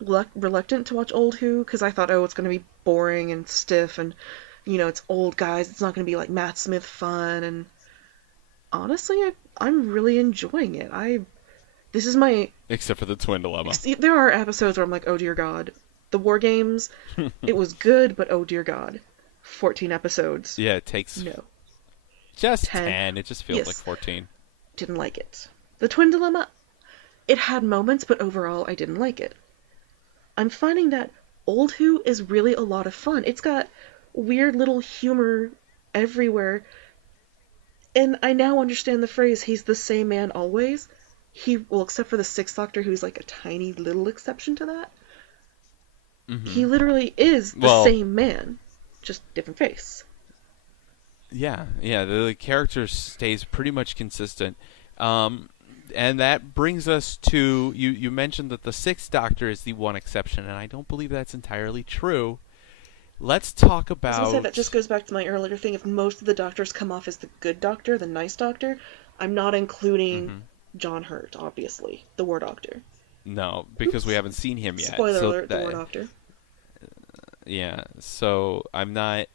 reluctant to watch Old Who, because I thought, it's going to be boring and stiff, and, it's old guys, it's not going to be, like, Matt Smith fun, and honestly, I'm really enjoying it. This is my... Except for the twin dilemma. There are episodes where I'm like, oh dear God. The War Games, it was good, but oh dear God. 14 episodes. Yeah, it takes No. just 10. 10. It just feels Yes. like 14. Didn't like it. The Twin Dilemma, it had moments, but overall I didn't like it. I'm finding that Old Who is really a lot of fun. It's got weird little humor everywhere. And I now understand the phrase, he's the same man always. Except for the Sixth Doctor, who's like a tiny little exception to that. Mm-hmm. He literally is the same man, just different face. Yeah. The character stays pretty much consistent. And that brings us to you mentioned that the Sixth Doctor is the one exception, and I don't believe that's entirely true. Let's talk about... I was gonna say, that just goes back to my earlier thing. If most of the doctors come off as the good doctor, the nice doctor, I'm not including John Hurt, obviously, the War Doctor. No, because we haven't seen him yet. Spoiler alert, the War Doctor. Yeah, so I'm not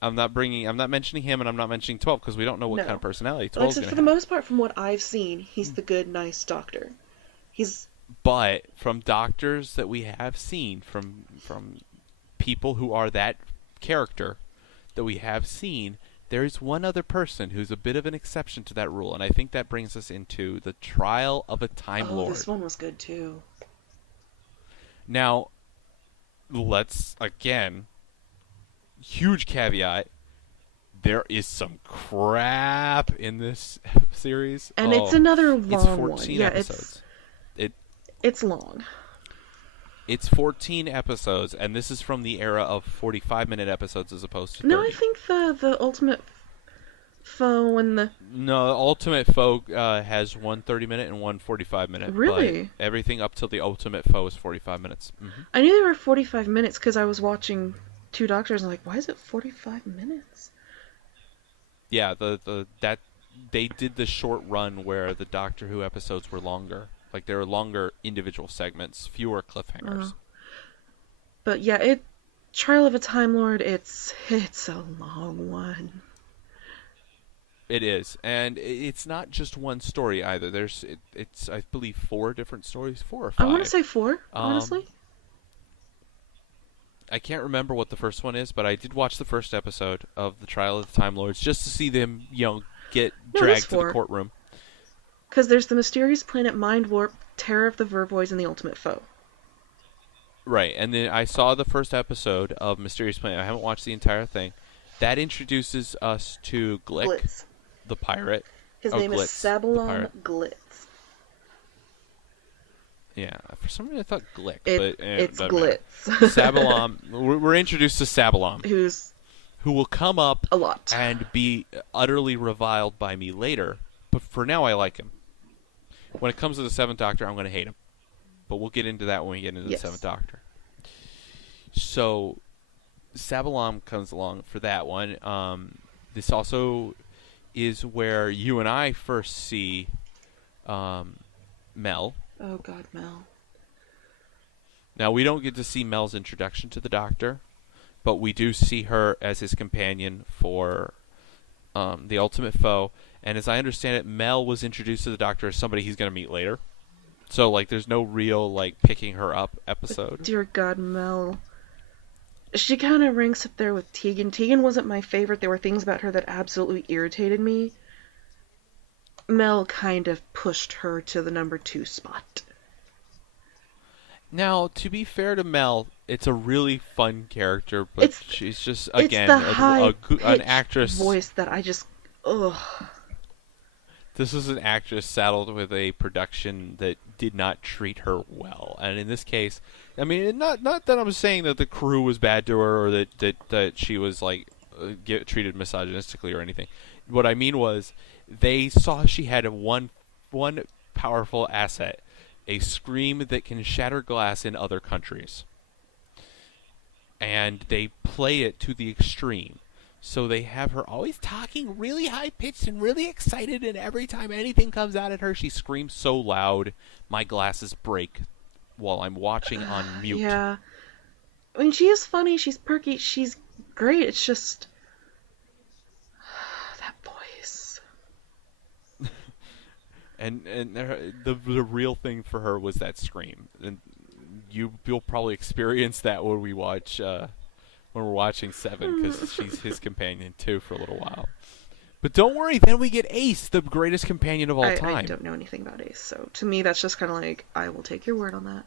mentioning him, and I'm not mentioning 12 because we don't know what kind of personality 12 is going to have. For the most part, from what I've seen, he's the good, nice doctor. But from doctors that we have seen, from people who are that character that we have seen, there is one other person who's a bit of an exception to that rule, and I think that brings us into the Trial of a Time Lord. This one was good too. Now, let's, again, huge caveat, there is some crap in this series. And it's another long it's 14 one. Yeah, episodes. It's long. It's 14 episodes, and this is from the era of 45-minute episodes as opposed to 30. No, I think the Ultimate Foe and the... No, Ultimate Foe has one 30-minute and one 45-minute. Really? But everything up till the Ultimate Foe is 45 minutes. Mm-hmm. I knew they were 45 minutes because I was watching Two Doctors and I'm like, why is it 45 minutes? Yeah, they did the short run where the Doctor Who episodes were longer. Like, there were longer individual segments, fewer cliffhangers. But yeah, Trial of a Time Lord, it's a long one. It is, and it's not just one story either. It's I believe 4 different stories, 4 or 5. I want to say 4, Um, honestly. I can't remember what the first one is, but I did watch the first episode of the Trial of the Time Lords just to see them, get No, it is dragged to the 4. courtroom. Because there's the mysterious planet Mind Warp, Terror of the Vervoids, and the Ultimate Foe. Right, and then I saw the first episode of Mysterious Planet. I haven't watched the entire thing. That introduces us to Glick, Glitz. the pirate. His Oh, name Glitz, is the Sabalon pirate. Glitz. Yeah, for some reason I thought Glick, It's doesn't matter. Glitz. Sabalom. We're introduced to Sabalom, Who's who will come up a lot. and be utterly reviled by me later. But for now, I like him. When it comes to the Seventh Doctor, I'm going to hate him. But we'll get into that when we get into the Seventh Doctor. So, Sabalom comes along for that one. This also is where you and I first see Mel. Oh God, Mel. Now, we don't get to see Mel's introduction to the Doctor, but we do see her as his companion for the Ultimate Foe. And as I understand it, Mel was introduced to the Doctor as somebody he's going to meet later. So, there's no real, picking her up episode. But dear God, Mel. She kind of ranks up there with Tegan. Tegan wasn't my favorite. There were things about her that absolutely irritated me. Mel kind of pushed her to the number 2 spot. Now, to be fair to Mel, it's a really fun character, but she's just, again, an actress. Voice that I just, ugh. This is an actress saddled with a production that did not treat her well, and in this case, I mean, not that I'm saying that the crew was bad to her or that she was treated misogynistically or anything. What I mean was, they saw she had one powerful asset, a scream that can shatter glass in other countries, and they play it to the extreme. So they have her always talking really high-pitched and really excited, and every time anything comes out at her, she screams so loud, my glasses break while I'm watching on mute. Yeah. I mean, she is funny, she's perky, she's great, it's just... that voice. and the real thing for her was that scream. And you'll probably experience that when we watch... when we're watching 7, because she's his companion too for a little while. But don't worry, then we get Ace, the greatest companion of all time. I don't know anything about Ace, so to me that's just kind of like, I will take your word on that.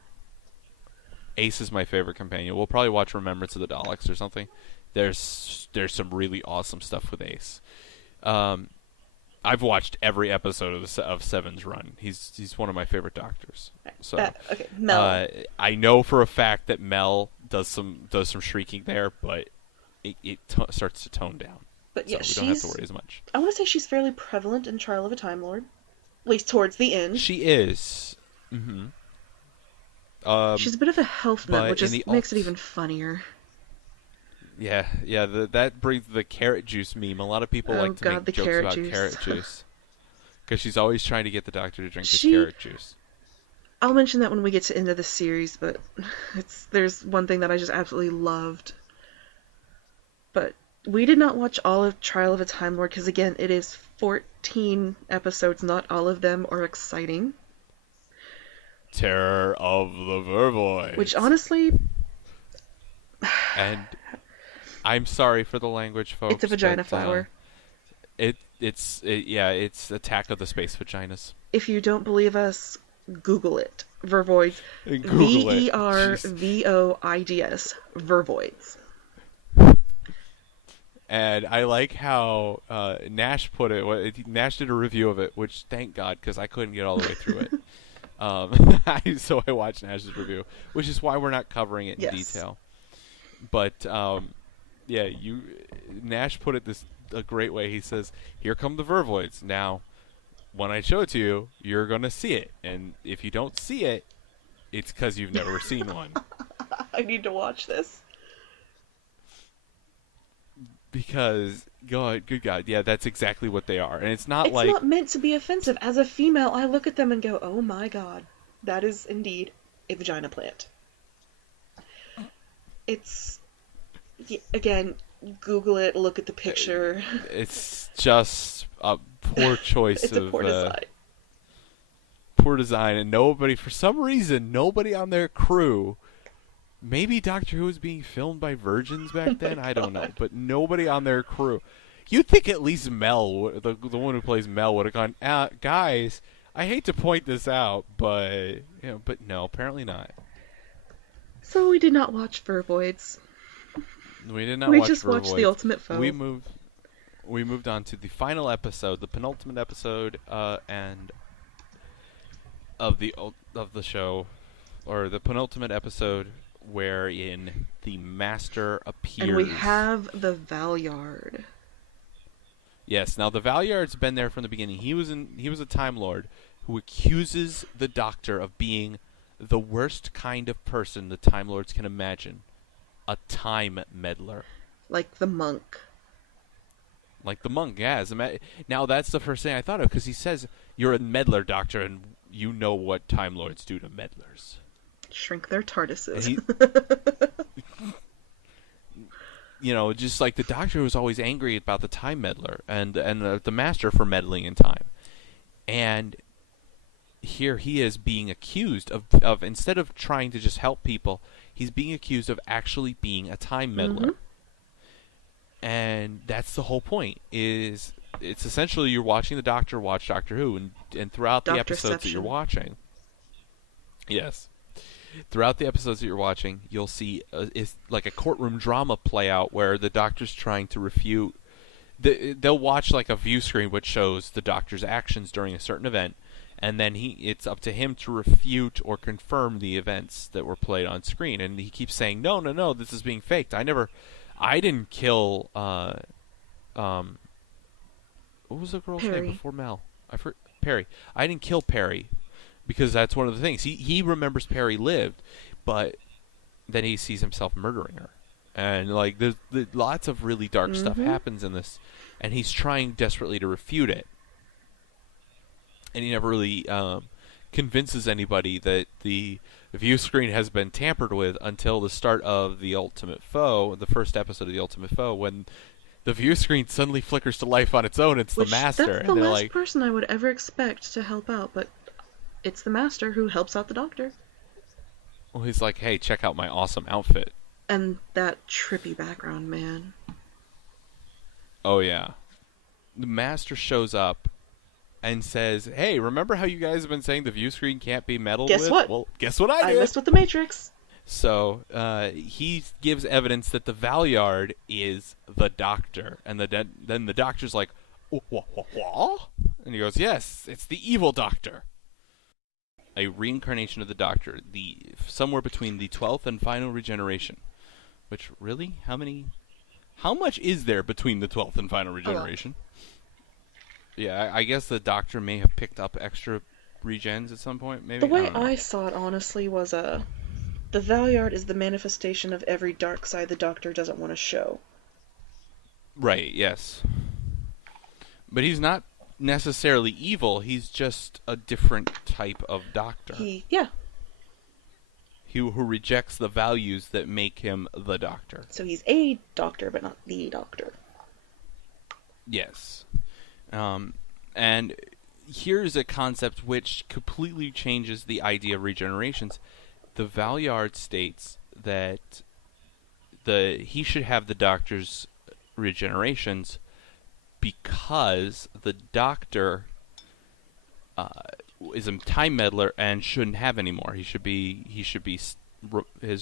Ace is my favorite companion. We'll probably watch Remembrance of the Daleks or something. There's some really awesome stuff with Ace. I've watched every episode of 7's run. He's one of my favorite Doctors. So okay, Mel. I know for a fact that Mel does some shrieking there, but it starts to tone down. But yeah, so we don't have to worry as much. I want to say she's fairly prevalent in Trial of a Time Lord, at least towards the end. She is. Mm-hmm. She's a bit of a health nut, which makes it even funnier. Yeah, that brings the carrot juice meme. A lot of people like to make jokes about carrot juice. Because she's always trying to get the Doctor to drink this carrot juice. I'll mention that when we get to end of the series, but there's one thing that I just absolutely loved. But we did not watch all of Trial of a Time Lord, because again, it is 14 episodes, not all of them are exciting. Terror of the Vervoids. Which honestly... And I'm sorry for the language, folks. It's a vagina flower. It's Attack of the Space Vaginas. If you don't believe us, Google it. Vervoids. Vervoids. Vervoids. And I like how Nash put it. Nash did a review of it, which thank God, because I couldn't get all the way through it. So I watched Nash's review, which is why we're not covering it in detail. But Nash put it a great way. He says, "Here come the Vervoids. Now, when I show it to you, you're gonna see it, and if you don't see it, it's because you've never seen one." I need to watch this. Because, good God, yeah, that's exactly what they are, and it's not meant to be offensive. As a female, I look at them and go, "Oh my God, that is indeed a vagina plant." It's, again, Google it, look at the picture. It's just a poor choice It's a of poor design. poor design, and nobody, for some reason, nobody on their crew. Maybe Doctor Who was being filmed by virgins Oh back my then. I don't know, god. but nobody on their crew. You'd think at least Mel, the one who plays Mel, would have gone, guys. I hate to point this out, but no, apparently not. So we did not watch Vervoids. We did not We watch just watched The Vervoids. Ultimate We Foe. moved. We moved on to the final episode, the penultimate episode, and of the show, or the penultimate episode, wherein the Master appears. And we have the Valyard. Yes. Now the Valyard's been there from the beginning. He was a Time Lord who accuses the Doctor of being the worst kind of person the Time Lords can imagine, a time meddler. Like the monk. Like the monk, yeah. Now that's the first thing I thought of, because he says, "You're a meddler, Doctor, and you know what Time Lords do to meddlers." Shrink their TARDISes. Just like the Doctor was always angry about the Time Meddler and the Master for meddling in time, and here he is being accused of instead of trying to just help people, he's being accused of actually being a time meddler. Mm-hmm. And that's the whole point. It's essentially you're watching the Doctor watch Doctor Who, and throughout the episodes that you're watching, yes, throughout the episodes that you're watching, you'll see it's like a courtroom drama play out where the Doctor's trying to refute. They'll watch like a view screen which shows the Doctor's actions during a certain event, and then it's up to him to refute or confirm the events that were played on screen. And he keeps saying, "No, this is being faked. I didn't kill what was the girl's Perry. name before Mel? Perry. I didn't kill Perry, because that's one of the things. He remembers Perry lived, but then he sees himself murdering her. And like there's lots of really dark stuff happens in this, and he's trying desperately to refute it. And he never really convinces anybody that the view screen has been tampered with until the start of The Ultimate Foe, the first episode of The Ultimate Foe, when the view screen suddenly flickers to life on its own. It's the Master. That's the last person I would ever expect to help out, but it's the Master who helps out the Doctor. Well, he's like, "Hey, check out my awesome outfit." And that trippy background, man. Oh, yeah. The Master shows up and says, "Hey, remember how you guys have been saying the view screen can't be meddled with? Guess what? Well, guess what I did? I messed with the Matrix." So he gives evidence that the Valyard is the Doctor. And then the Doctor's like, "What?" And he goes, "Yes, it's the evil Doctor." A reincarnation of the Doctor, somewhere between the 12th and final regeneration. Which, really? How much is there between the 12th and final regeneration? Yeah, I guess the Doctor may have picked up extra regens at some point, maybe? The way I saw it, honestly, was the Valyard is the manifestation of every dark side the Doctor doesn't want to show. Right, yes. But he's not necessarily evil, he's just a different type of Doctor. Who rejects the values that make him the Doctor. So he's a Doctor, but not the Doctor. Yes. And here's a concept which completely changes the idea of regenerations. The Valyard states that he should have the Doctor's regenerations because the Doctor is a time meddler and shouldn't have any more. His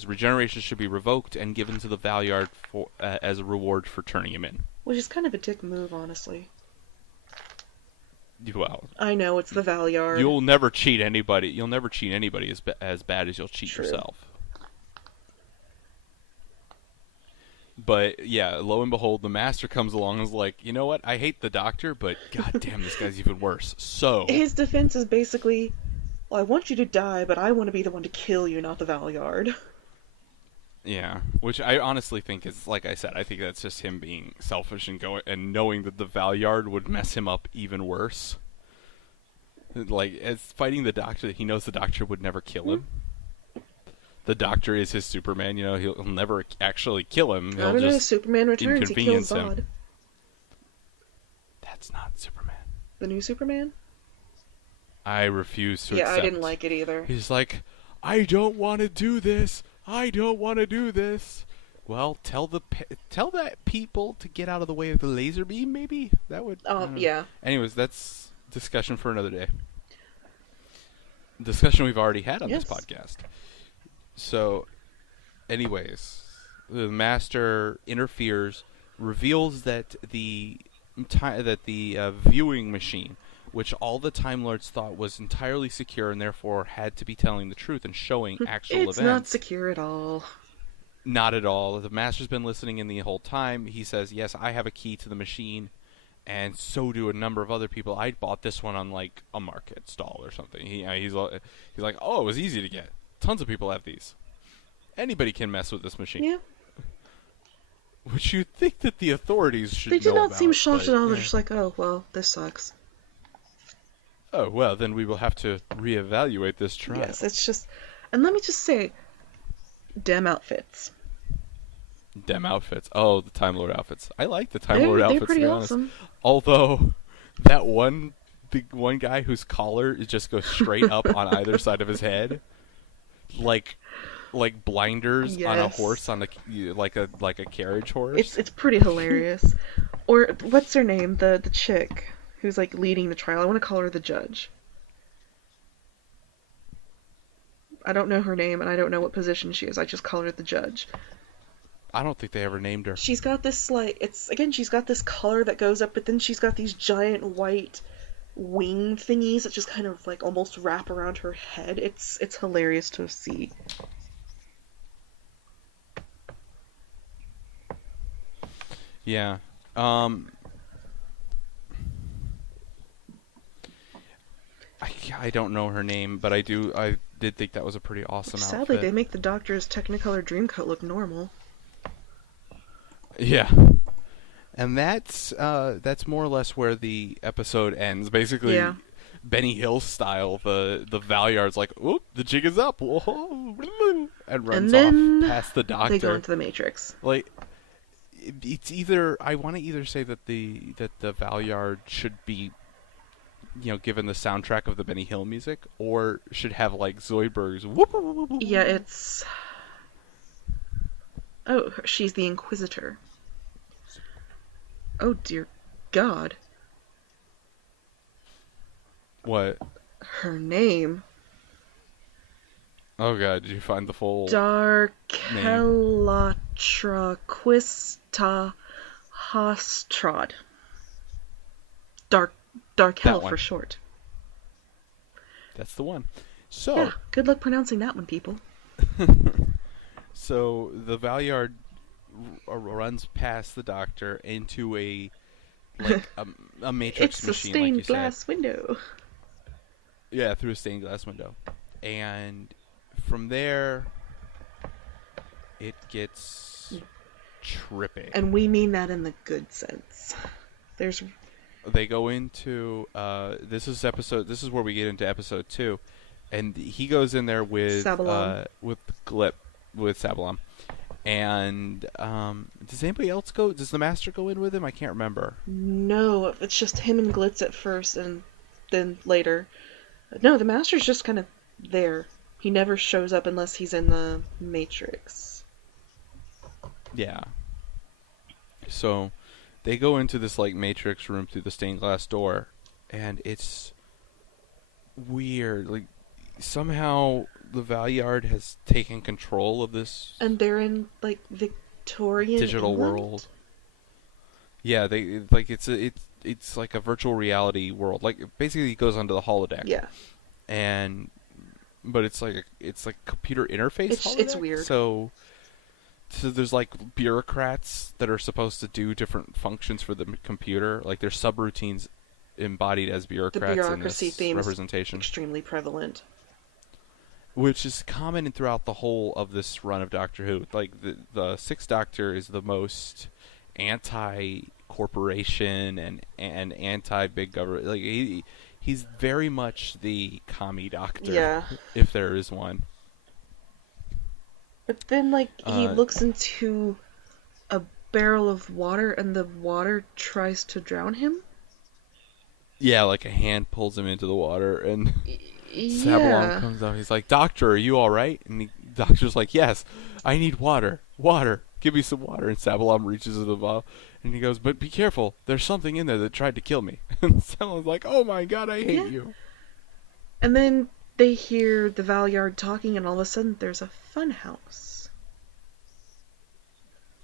regeneration should be revoked and given to the Valyard as a reward for turning him in. Which is kind of a dick move, honestly. Well, I know, it's the Valyard. You'll never cheat anybody. You'll never cheat anybody as bad as you'll cheat yourself. But yeah, lo and behold, the Master comes along and is like, "You know what? I hate the Doctor, but goddamn, this guy's even worse." So his defense is basically, "Well, I want you to die, but I want to be the one to kill you, not the Valyard." Yeah, which I honestly think is, like I said, I think that's just him being selfish and knowing that the Valyard would mess him up even worse. Like, as fighting the Doctor, he knows the Doctor would never kill him. the Doctor is his Superman. You know, he'll never actually kill him. I He'll don't know. just Superman Returns. He kills inconvenience him. Zod. That's not Superman. The new Superman? I refuse to Yeah, accept. I didn't like it either. He's like, I don't want to do this. I don't want to do this. Well, tell that people to get out of the way of the laser beam. Maybe that would. Yeah. Anyways, that's discussion for another day. Discussion we've already had on this podcast. So, anyways, the Master interferes, reveals that the viewing machine, which all the Time Lords thought was entirely secure and therefore had to be telling the truth and showing actual events. It's not secure at all. Not at all. The Master's been listening in the whole time. He says, yes, I have a key to the machine, and so do a number of other people. I bought this one on, like, a market stall or something. He's like, oh, it was easy to get. Tons of people have these. Anybody can mess with this machine. Yeah. Which you'd think that the authorities should know They did not about, seem shocked at all. They're yeah. just like, oh, well, this sucks. Oh, well, then we will have to reevaluate this trial. Yes, it's just... And let me just say, dem outfits. Dem outfits. Oh, the Time Lord outfits. I like the Time Lord outfits, They're pretty to be honest. awesome. Although, that one guy whose collar just goes straight up on either side of his head, like blinders on a horse, on like a carriage horse. It's pretty hilarious. Or what's her name? The chick who's like leading the trial. I want to call her the judge. I don't know her name and I don't know what position she is. I just call her the judge. I don't think they ever named her. She's got this she's got this collar that goes up, but then she's got these giant white wing thingies that just kind of like almost wrap around her head. It's hilarious to see. Yeah. I don't know her name, but I did think that was a pretty awesome outfit. Sadly, they make the Doctor's Technicolor Dreamcoat look normal. Yeah. And that's more or less where the episode ends. Basically, yeah. Benny Hill style, the Valyard's like, oop, the jig is up, and runs off past the Doctor. They go into the Matrix. Like, it's either, I want to either say that the Valyard should be, given the soundtrack of the Benny Hill music, or should have like Zoidberg's whoop, whoop, whoop, whoop. Yeah, it's... Oh, she's the Inquisitor. Oh dear God. What? Her name. Oh God, did you find the full Darkelatraquista Hastrad. Darkel for short. That's the one. So yeah, good luck pronouncing that one, people. So the Valyard runs past the Doctor into a matrix it's machine, a stained like you glass said. window. Yeah, through a stained glass window, and from there it gets trippy. And we mean that in the good sense. They go into this is where we get into episode 2, and he goes in there with Sabalom. With Sabalom. And does anybody else go? Does the Master go in with him? I can't remember. No, it's just him and Glitz at first, and then later. No, the Master's just kind of there. He never shows up unless he's in the Matrix. Yeah. So they go into this like Matrix room through the stained glass door, and it's weird. Like somehow the Valyard has taken control of this, and they're in like Victorian digital England? world. Yeah, they like it's like a virtual reality world. Like basically, it goes onto the holodeck. Yeah, but it's like computer interface. It's weird. So there's like bureaucrats that are supposed to do different functions for the computer. Like there's subroutines embodied as bureaucrats. The bureaucracy in this theme representation is extremely prevalent. Which is common throughout the whole of this run of Doctor Who. Like the Sixth Doctor is the most anti-corporation and anti-big government. Like he's very much the commie Doctor, yeah, if there is one. But then, like, he Uh, looks into a barrel of water and the water tries to drown him? yeah, like a hand pulls him into the water, and Sabalom Yeah. comes out. He's like, "Doctor, are you all right?" And the doctor's like, "Yes, I need water. Water. Give me some water." And Sabalom reaches into the bottle, and he goes, "But be careful. There's something in there that tried to kill me." And Sabalom's like, "Oh my God, I hate Yeah. you." And then they hear the Valyard talking, and all of a sudden there's a fun house.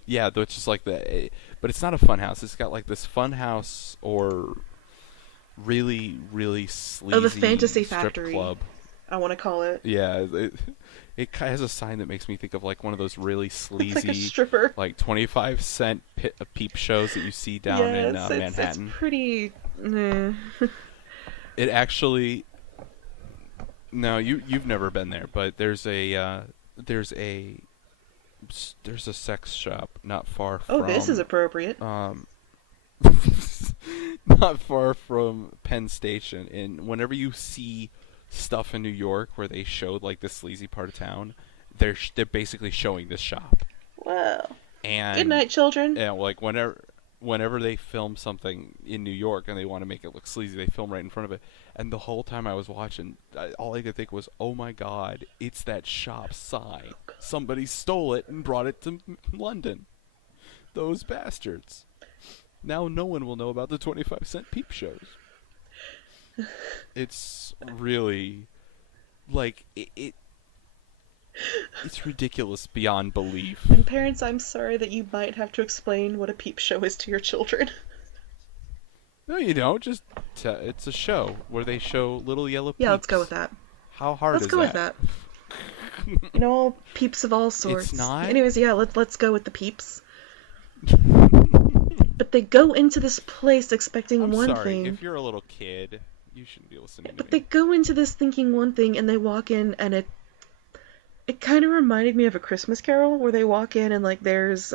Yeah, which is like but it's not a fun house. It's got like this fun house or really, really Oh, the sleazy Fantasy strip Factory, club. I want to call it. Yeah, it has a sign that makes me think of like one of those really It's like a sleazy, stripper. like 25-cent peep shows that you see down in Yes, it's Manhattan. pretty. Eh. It actually, no, you've never been there, but there's a there's a sex shop not far Oh, from this is appropriate. not far from Penn Station. And whenever you see stuff in New York where they showed like the sleazy part of town, they're basically showing this shop. Well, good And night, children. like whenever they film something in New York and they want to make it look sleazy, they film right in front of it. And the whole time I was watching, all I could think was, "Oh my God, it's that shop sign. Somebody stole it and brought it to London. Those bastards. Now no one will know about the 25-cent peep shows." It's really like it's ridiculous beyond belief. And parents, I'm sorry that you might have to explain what a peep show is to your children. No, you don't. Just it's a show where they show little yellow peeps. Yeah, let's go with that. How hard Let's is go that? with that. You know, all peeps of all sorts. It's not? Anyways, yeah, let's go with the peeps. But they go into this place expecting I'm one sorry. thing. If you're a little kid, you shouldn't be listening to But me. they go into this thinking one thing, and they walk in, and it kind of reminded me of A Christmas Carol, where they walk in and like there's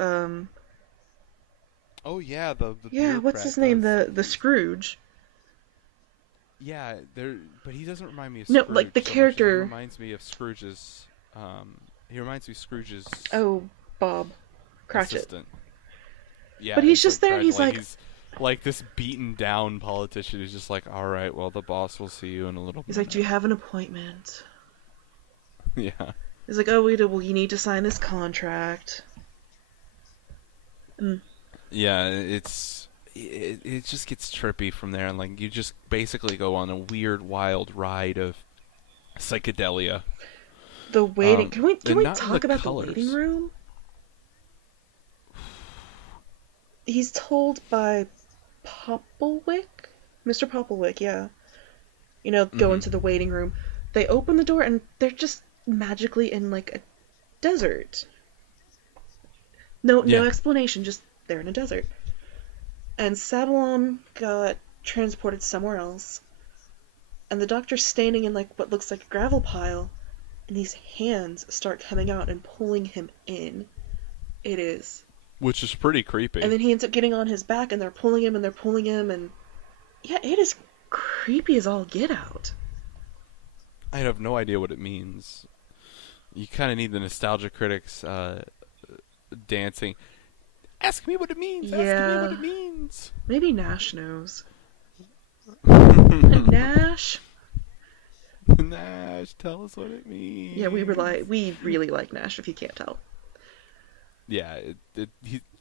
Oh yeah, the yeah, what's bureaucrat his name, does. the Scrooge. Yeah, but he doesn't remind me of No, Scrooge. like the so much as character. He reminds me of Scrooge's. He reminds me of Scrooge's Oh, Bob Cratchit. assistant. Yeah, But he's it's just there, and he's like, he's like this beaten down politician who's just like, "All right, well, the boss will see you in a little he's bit." like, "Do you have an appointment?" Yeah. He's like, "Oh, well, you need to sign this contract." Mm. Yeah, it just gets trippy from there, and like you just basically go on a weird, wild ride of psychedelia. The waiting. Can we and not talk the about colors. the waiting room? He's told by Popelwick, Mr. Popelwick, yeah. You know, go into the waiting room. They open the door and they're just magically in like a desert. No Yeah. explanation, just they're in a desert. And Sabalom got transported somewhere else. And the doctor's standing in like what looks like a gravel pile, and these hands start coming out and pulling him in. It is. Which is pretty creepy. And then he ends up getting on his back, and they're pulling him, and yeah, it is creepy as all get out. I have no idea what it means. You kind of need the nostalgia critics dancing. Ask me what it means. Yeah. Ask me what it means. Maybe Nash knows. Nash? Nash, tell us what it means. Yeah, we really like Nash, if you can't tell. Yeah, good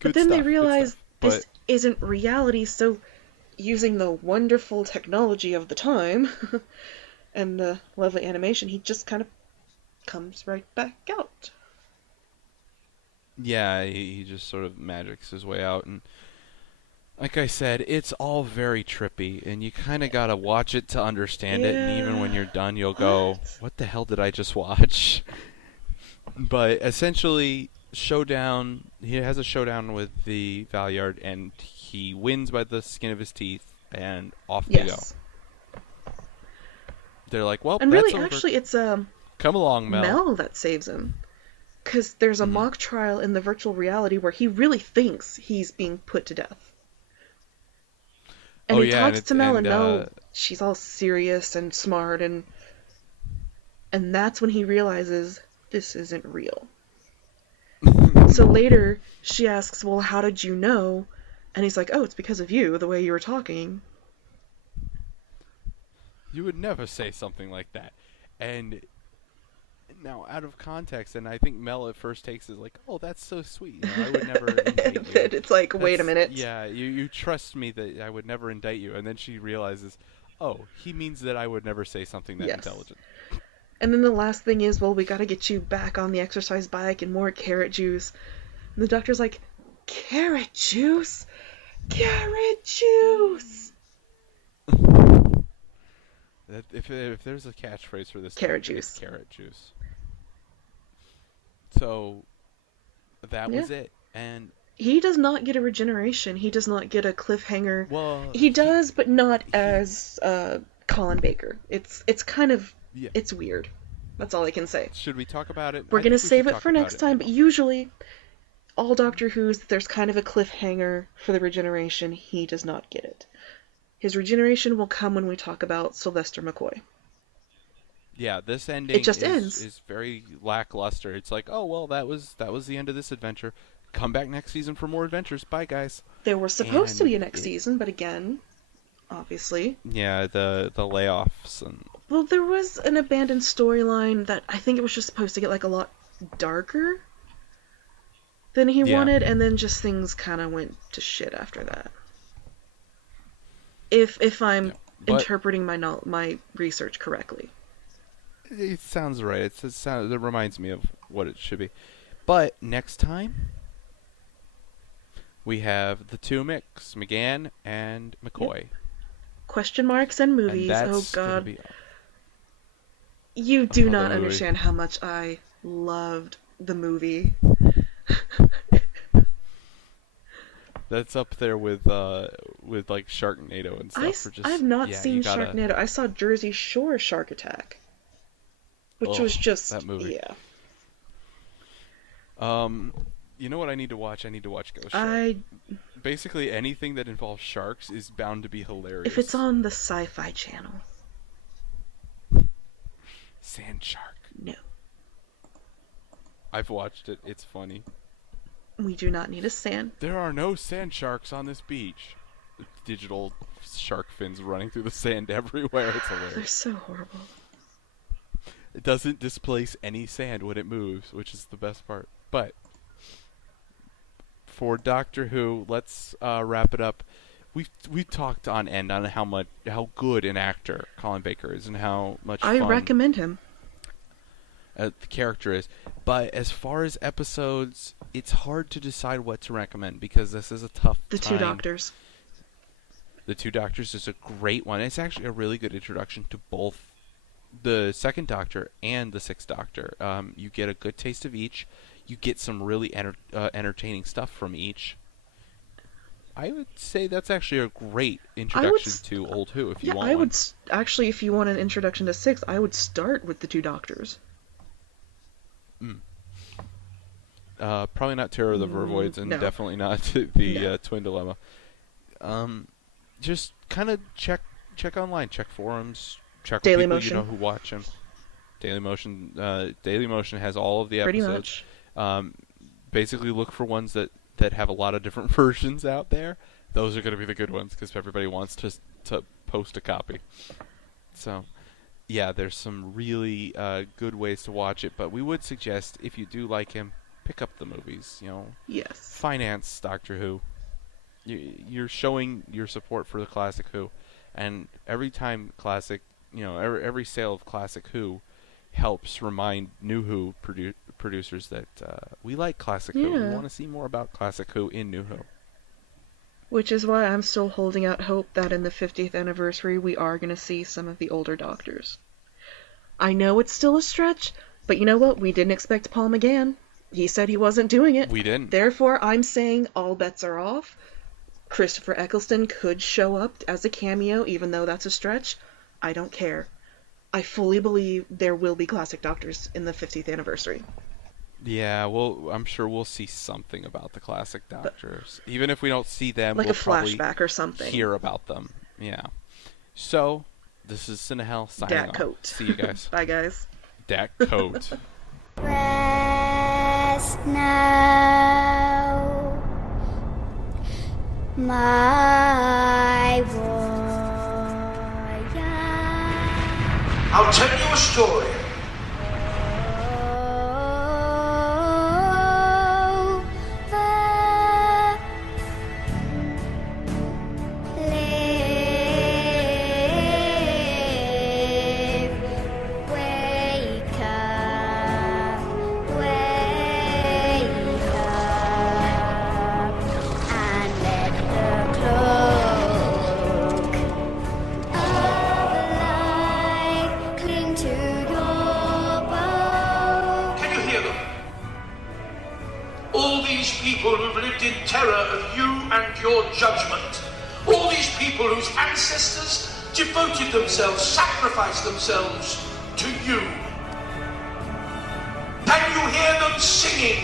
But then stuff, they good realize stuff. this But isn't reality, so using the wonderful technology of the time and the lovely animation, he just kind of comes right back out. yeah, he just sort of magics his way out, and like I said, it's all very trippy, and you kind of gotta watch it to understand it. And even when you're done, you'll go, "What the hell did I just watch?" But essentially, showdown. He has a showdown with the Valyard, and he wins by the skin of his teeth, and off they go. Yes. They're like, "Well, And that's really, over. actually, it's Come along, Mel." Mel that saves him. Because there's a mock trial in the virtual reality where he really thinks he's being put to death. And Oh, he yeah, talks to Mel, and Mel, and she's all serious and smart, and that's when he realizes this isn't real. so later, she asks, well, how did you know? And he's like, oh, it's because of you, the way you were talking. You would never say something like that. And now, out of context, and I think Mel at first takes it like, oh, that's so sweet. I would never indict you. It's like, wait a minute. Yeah, you trust me that I would never indict you. And then she realizes, oh, he means that I would never say something that intelligent. And then the last thing is, well, we gotta get you back on the exercise bike and more carrot juice. And the doctor's like, carrot juice? Carrot juice! If there's a catchphrase for this, carrot juice. It's carrot juice. So that was it. And he does not get a regeneration. He does not get a cliffhanger. Well, he does, but not as Colin Baker. It's kind of it's weird. That's all I can say. Should we talk about it? We're gonna save it for next time. But usually, all Doctor Who's, there's kind of a cliffhanger for the regeneration. He does not get it. His regeneration will come when we talk about Sylvester McCoy. Yeah, this ending ends. Is very lackluster. It's like, oh well, that was the end of this adventure. Come back next season for more adventures. Bye, guys. There was supposed to be a next season, but again, obviously. Yeah, the layoffs and. Well, there was an abandoned storyline that I think it was just supposed to get like a lot darker than he wanted, and then just things kind of went to shit after that. If I'm interpreting my research correctly. It sounds right. It reminds me of what it should be. But next time, we have the two Micks, McGann and McCoy. Yep. Question marks and movies. And oh God. You do not understand how much I loved the movie. That's up there with like Sharknado and stuff. I have not seen Sharknado. I saw Jersey Shore Shark Attack, which was just that movie. Yeah. You know what I need to watch? I need to watch Ghost Shark. Basically, anything that involves sharks is bound to be hilarious. If it's on the Sci-Fi Channel. Sand Shark. No. I've watched it. It's funny. We do not need a sand. There are no sand sharks on this beach. Digital shark fins running through the sand everywhere. It's hilarious. They're so horrible. It doesn't displace any sand when it moves, which is the best part. But for Doctor Who, let's wrap it up. We've talked on end on how good an actor Colin Baker is and how much fun I recommend him. The character is. But as far as episodes, it's hard to decide what to recommend because this is a tough time. The Two Doctors. The Two Doctors is a great one. It's actually a really good introduction to both the Second Doctor and the Sixth Doctor. You get a good taste of each. You get some really entertaining stuff from each. I would say that's actually a great introduction to Old Who if you want I one. would actually, if you want an introduction to Six, I would start with the Two Doctors. Probably not Terror of the Vervoids, and definitely not the Twin Dilemma. Just kind of check online, check forums, check with people you know who watch them. Dailymotion has all of the episodes. Pretty much. Basically, look for ones that have a lot of different versions out there. Those are going to be the good ones because everybody wants to post a copy. So, yeah, there's some really good ways to watch it. But we would suggest if you do like him, pick up the movies. Yes. Finance Doctor Who. You're showing your support for the classic Who, and every time classic, every sale of classic Who helps remind new Who producers that we like classic Who. We want to see more about classic Who in new Who. Which is why I'm still holding out hope that in the 50th anniversary we are going to see some of the older Doctors. I know it's still a stretch, but you know what? We didn't expect Paul McGann. He said he wasn't doing it. We didn't. Therefore, I'm saying all bets are off. Christopher Eccleston could show up as a cameo, even though that's a stretch. I don't care. I fully believe there will be classic Doctors in the 50th anniversary. Yeah, well, I'm sure we'll see something about the classic Doctors. Even if we don't see them, like we'll a flashback or something. Hear about them. Yeah. So, this is CineHell signing off. Coat. See you guys. Bye, guys. Dat Coat. Restoration. just now, my warrior. I'll tell you a story. People who've lived in terror of you and your judgment. All these people whose ancestors devoted themselves, sacrificed themselves to you. Can you hear them singing?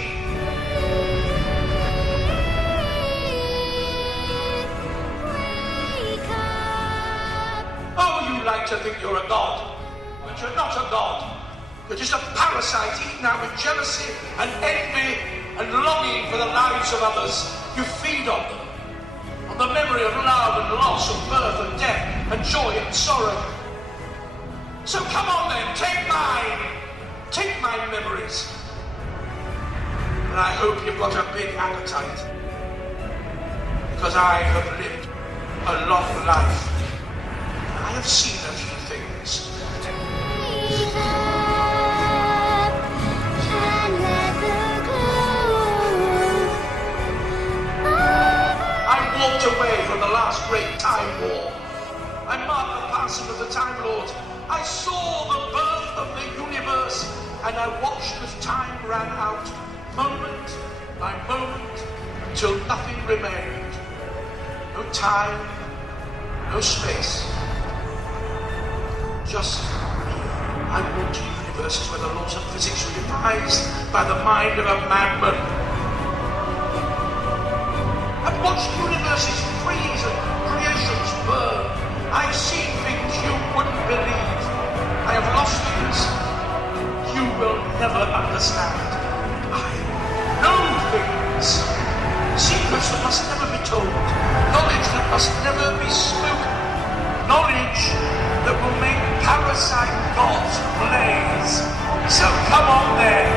Oh, you like to think you're a god, but you're not a god. You're just a parasite eaten out with jealousy and envy and longing for the lives of others. You feed on them, on the memory of love and loss, of birth and death, and joy and sorrow. So come on then, take my memories. And I hope you've got a big appetite, because I have lived a long life. I have seen a few things. Walked away from the last great time war. I marked the passing of the Time Lord. I saw the birth of the universe, and I watched as time ran out, moment by moment, until nothing remained. No time, no space. Just me. I walked to universes where the laws of physics were devised by the mind of a madman. I've watched universes freeze and creations burn. I've seen things you wouldn't believe. I have lost things you will never understand. I know things. Secrets that must never be told. Knowledge that must never be spoken. Knowledge that will make parasite gods blaze. So come on then.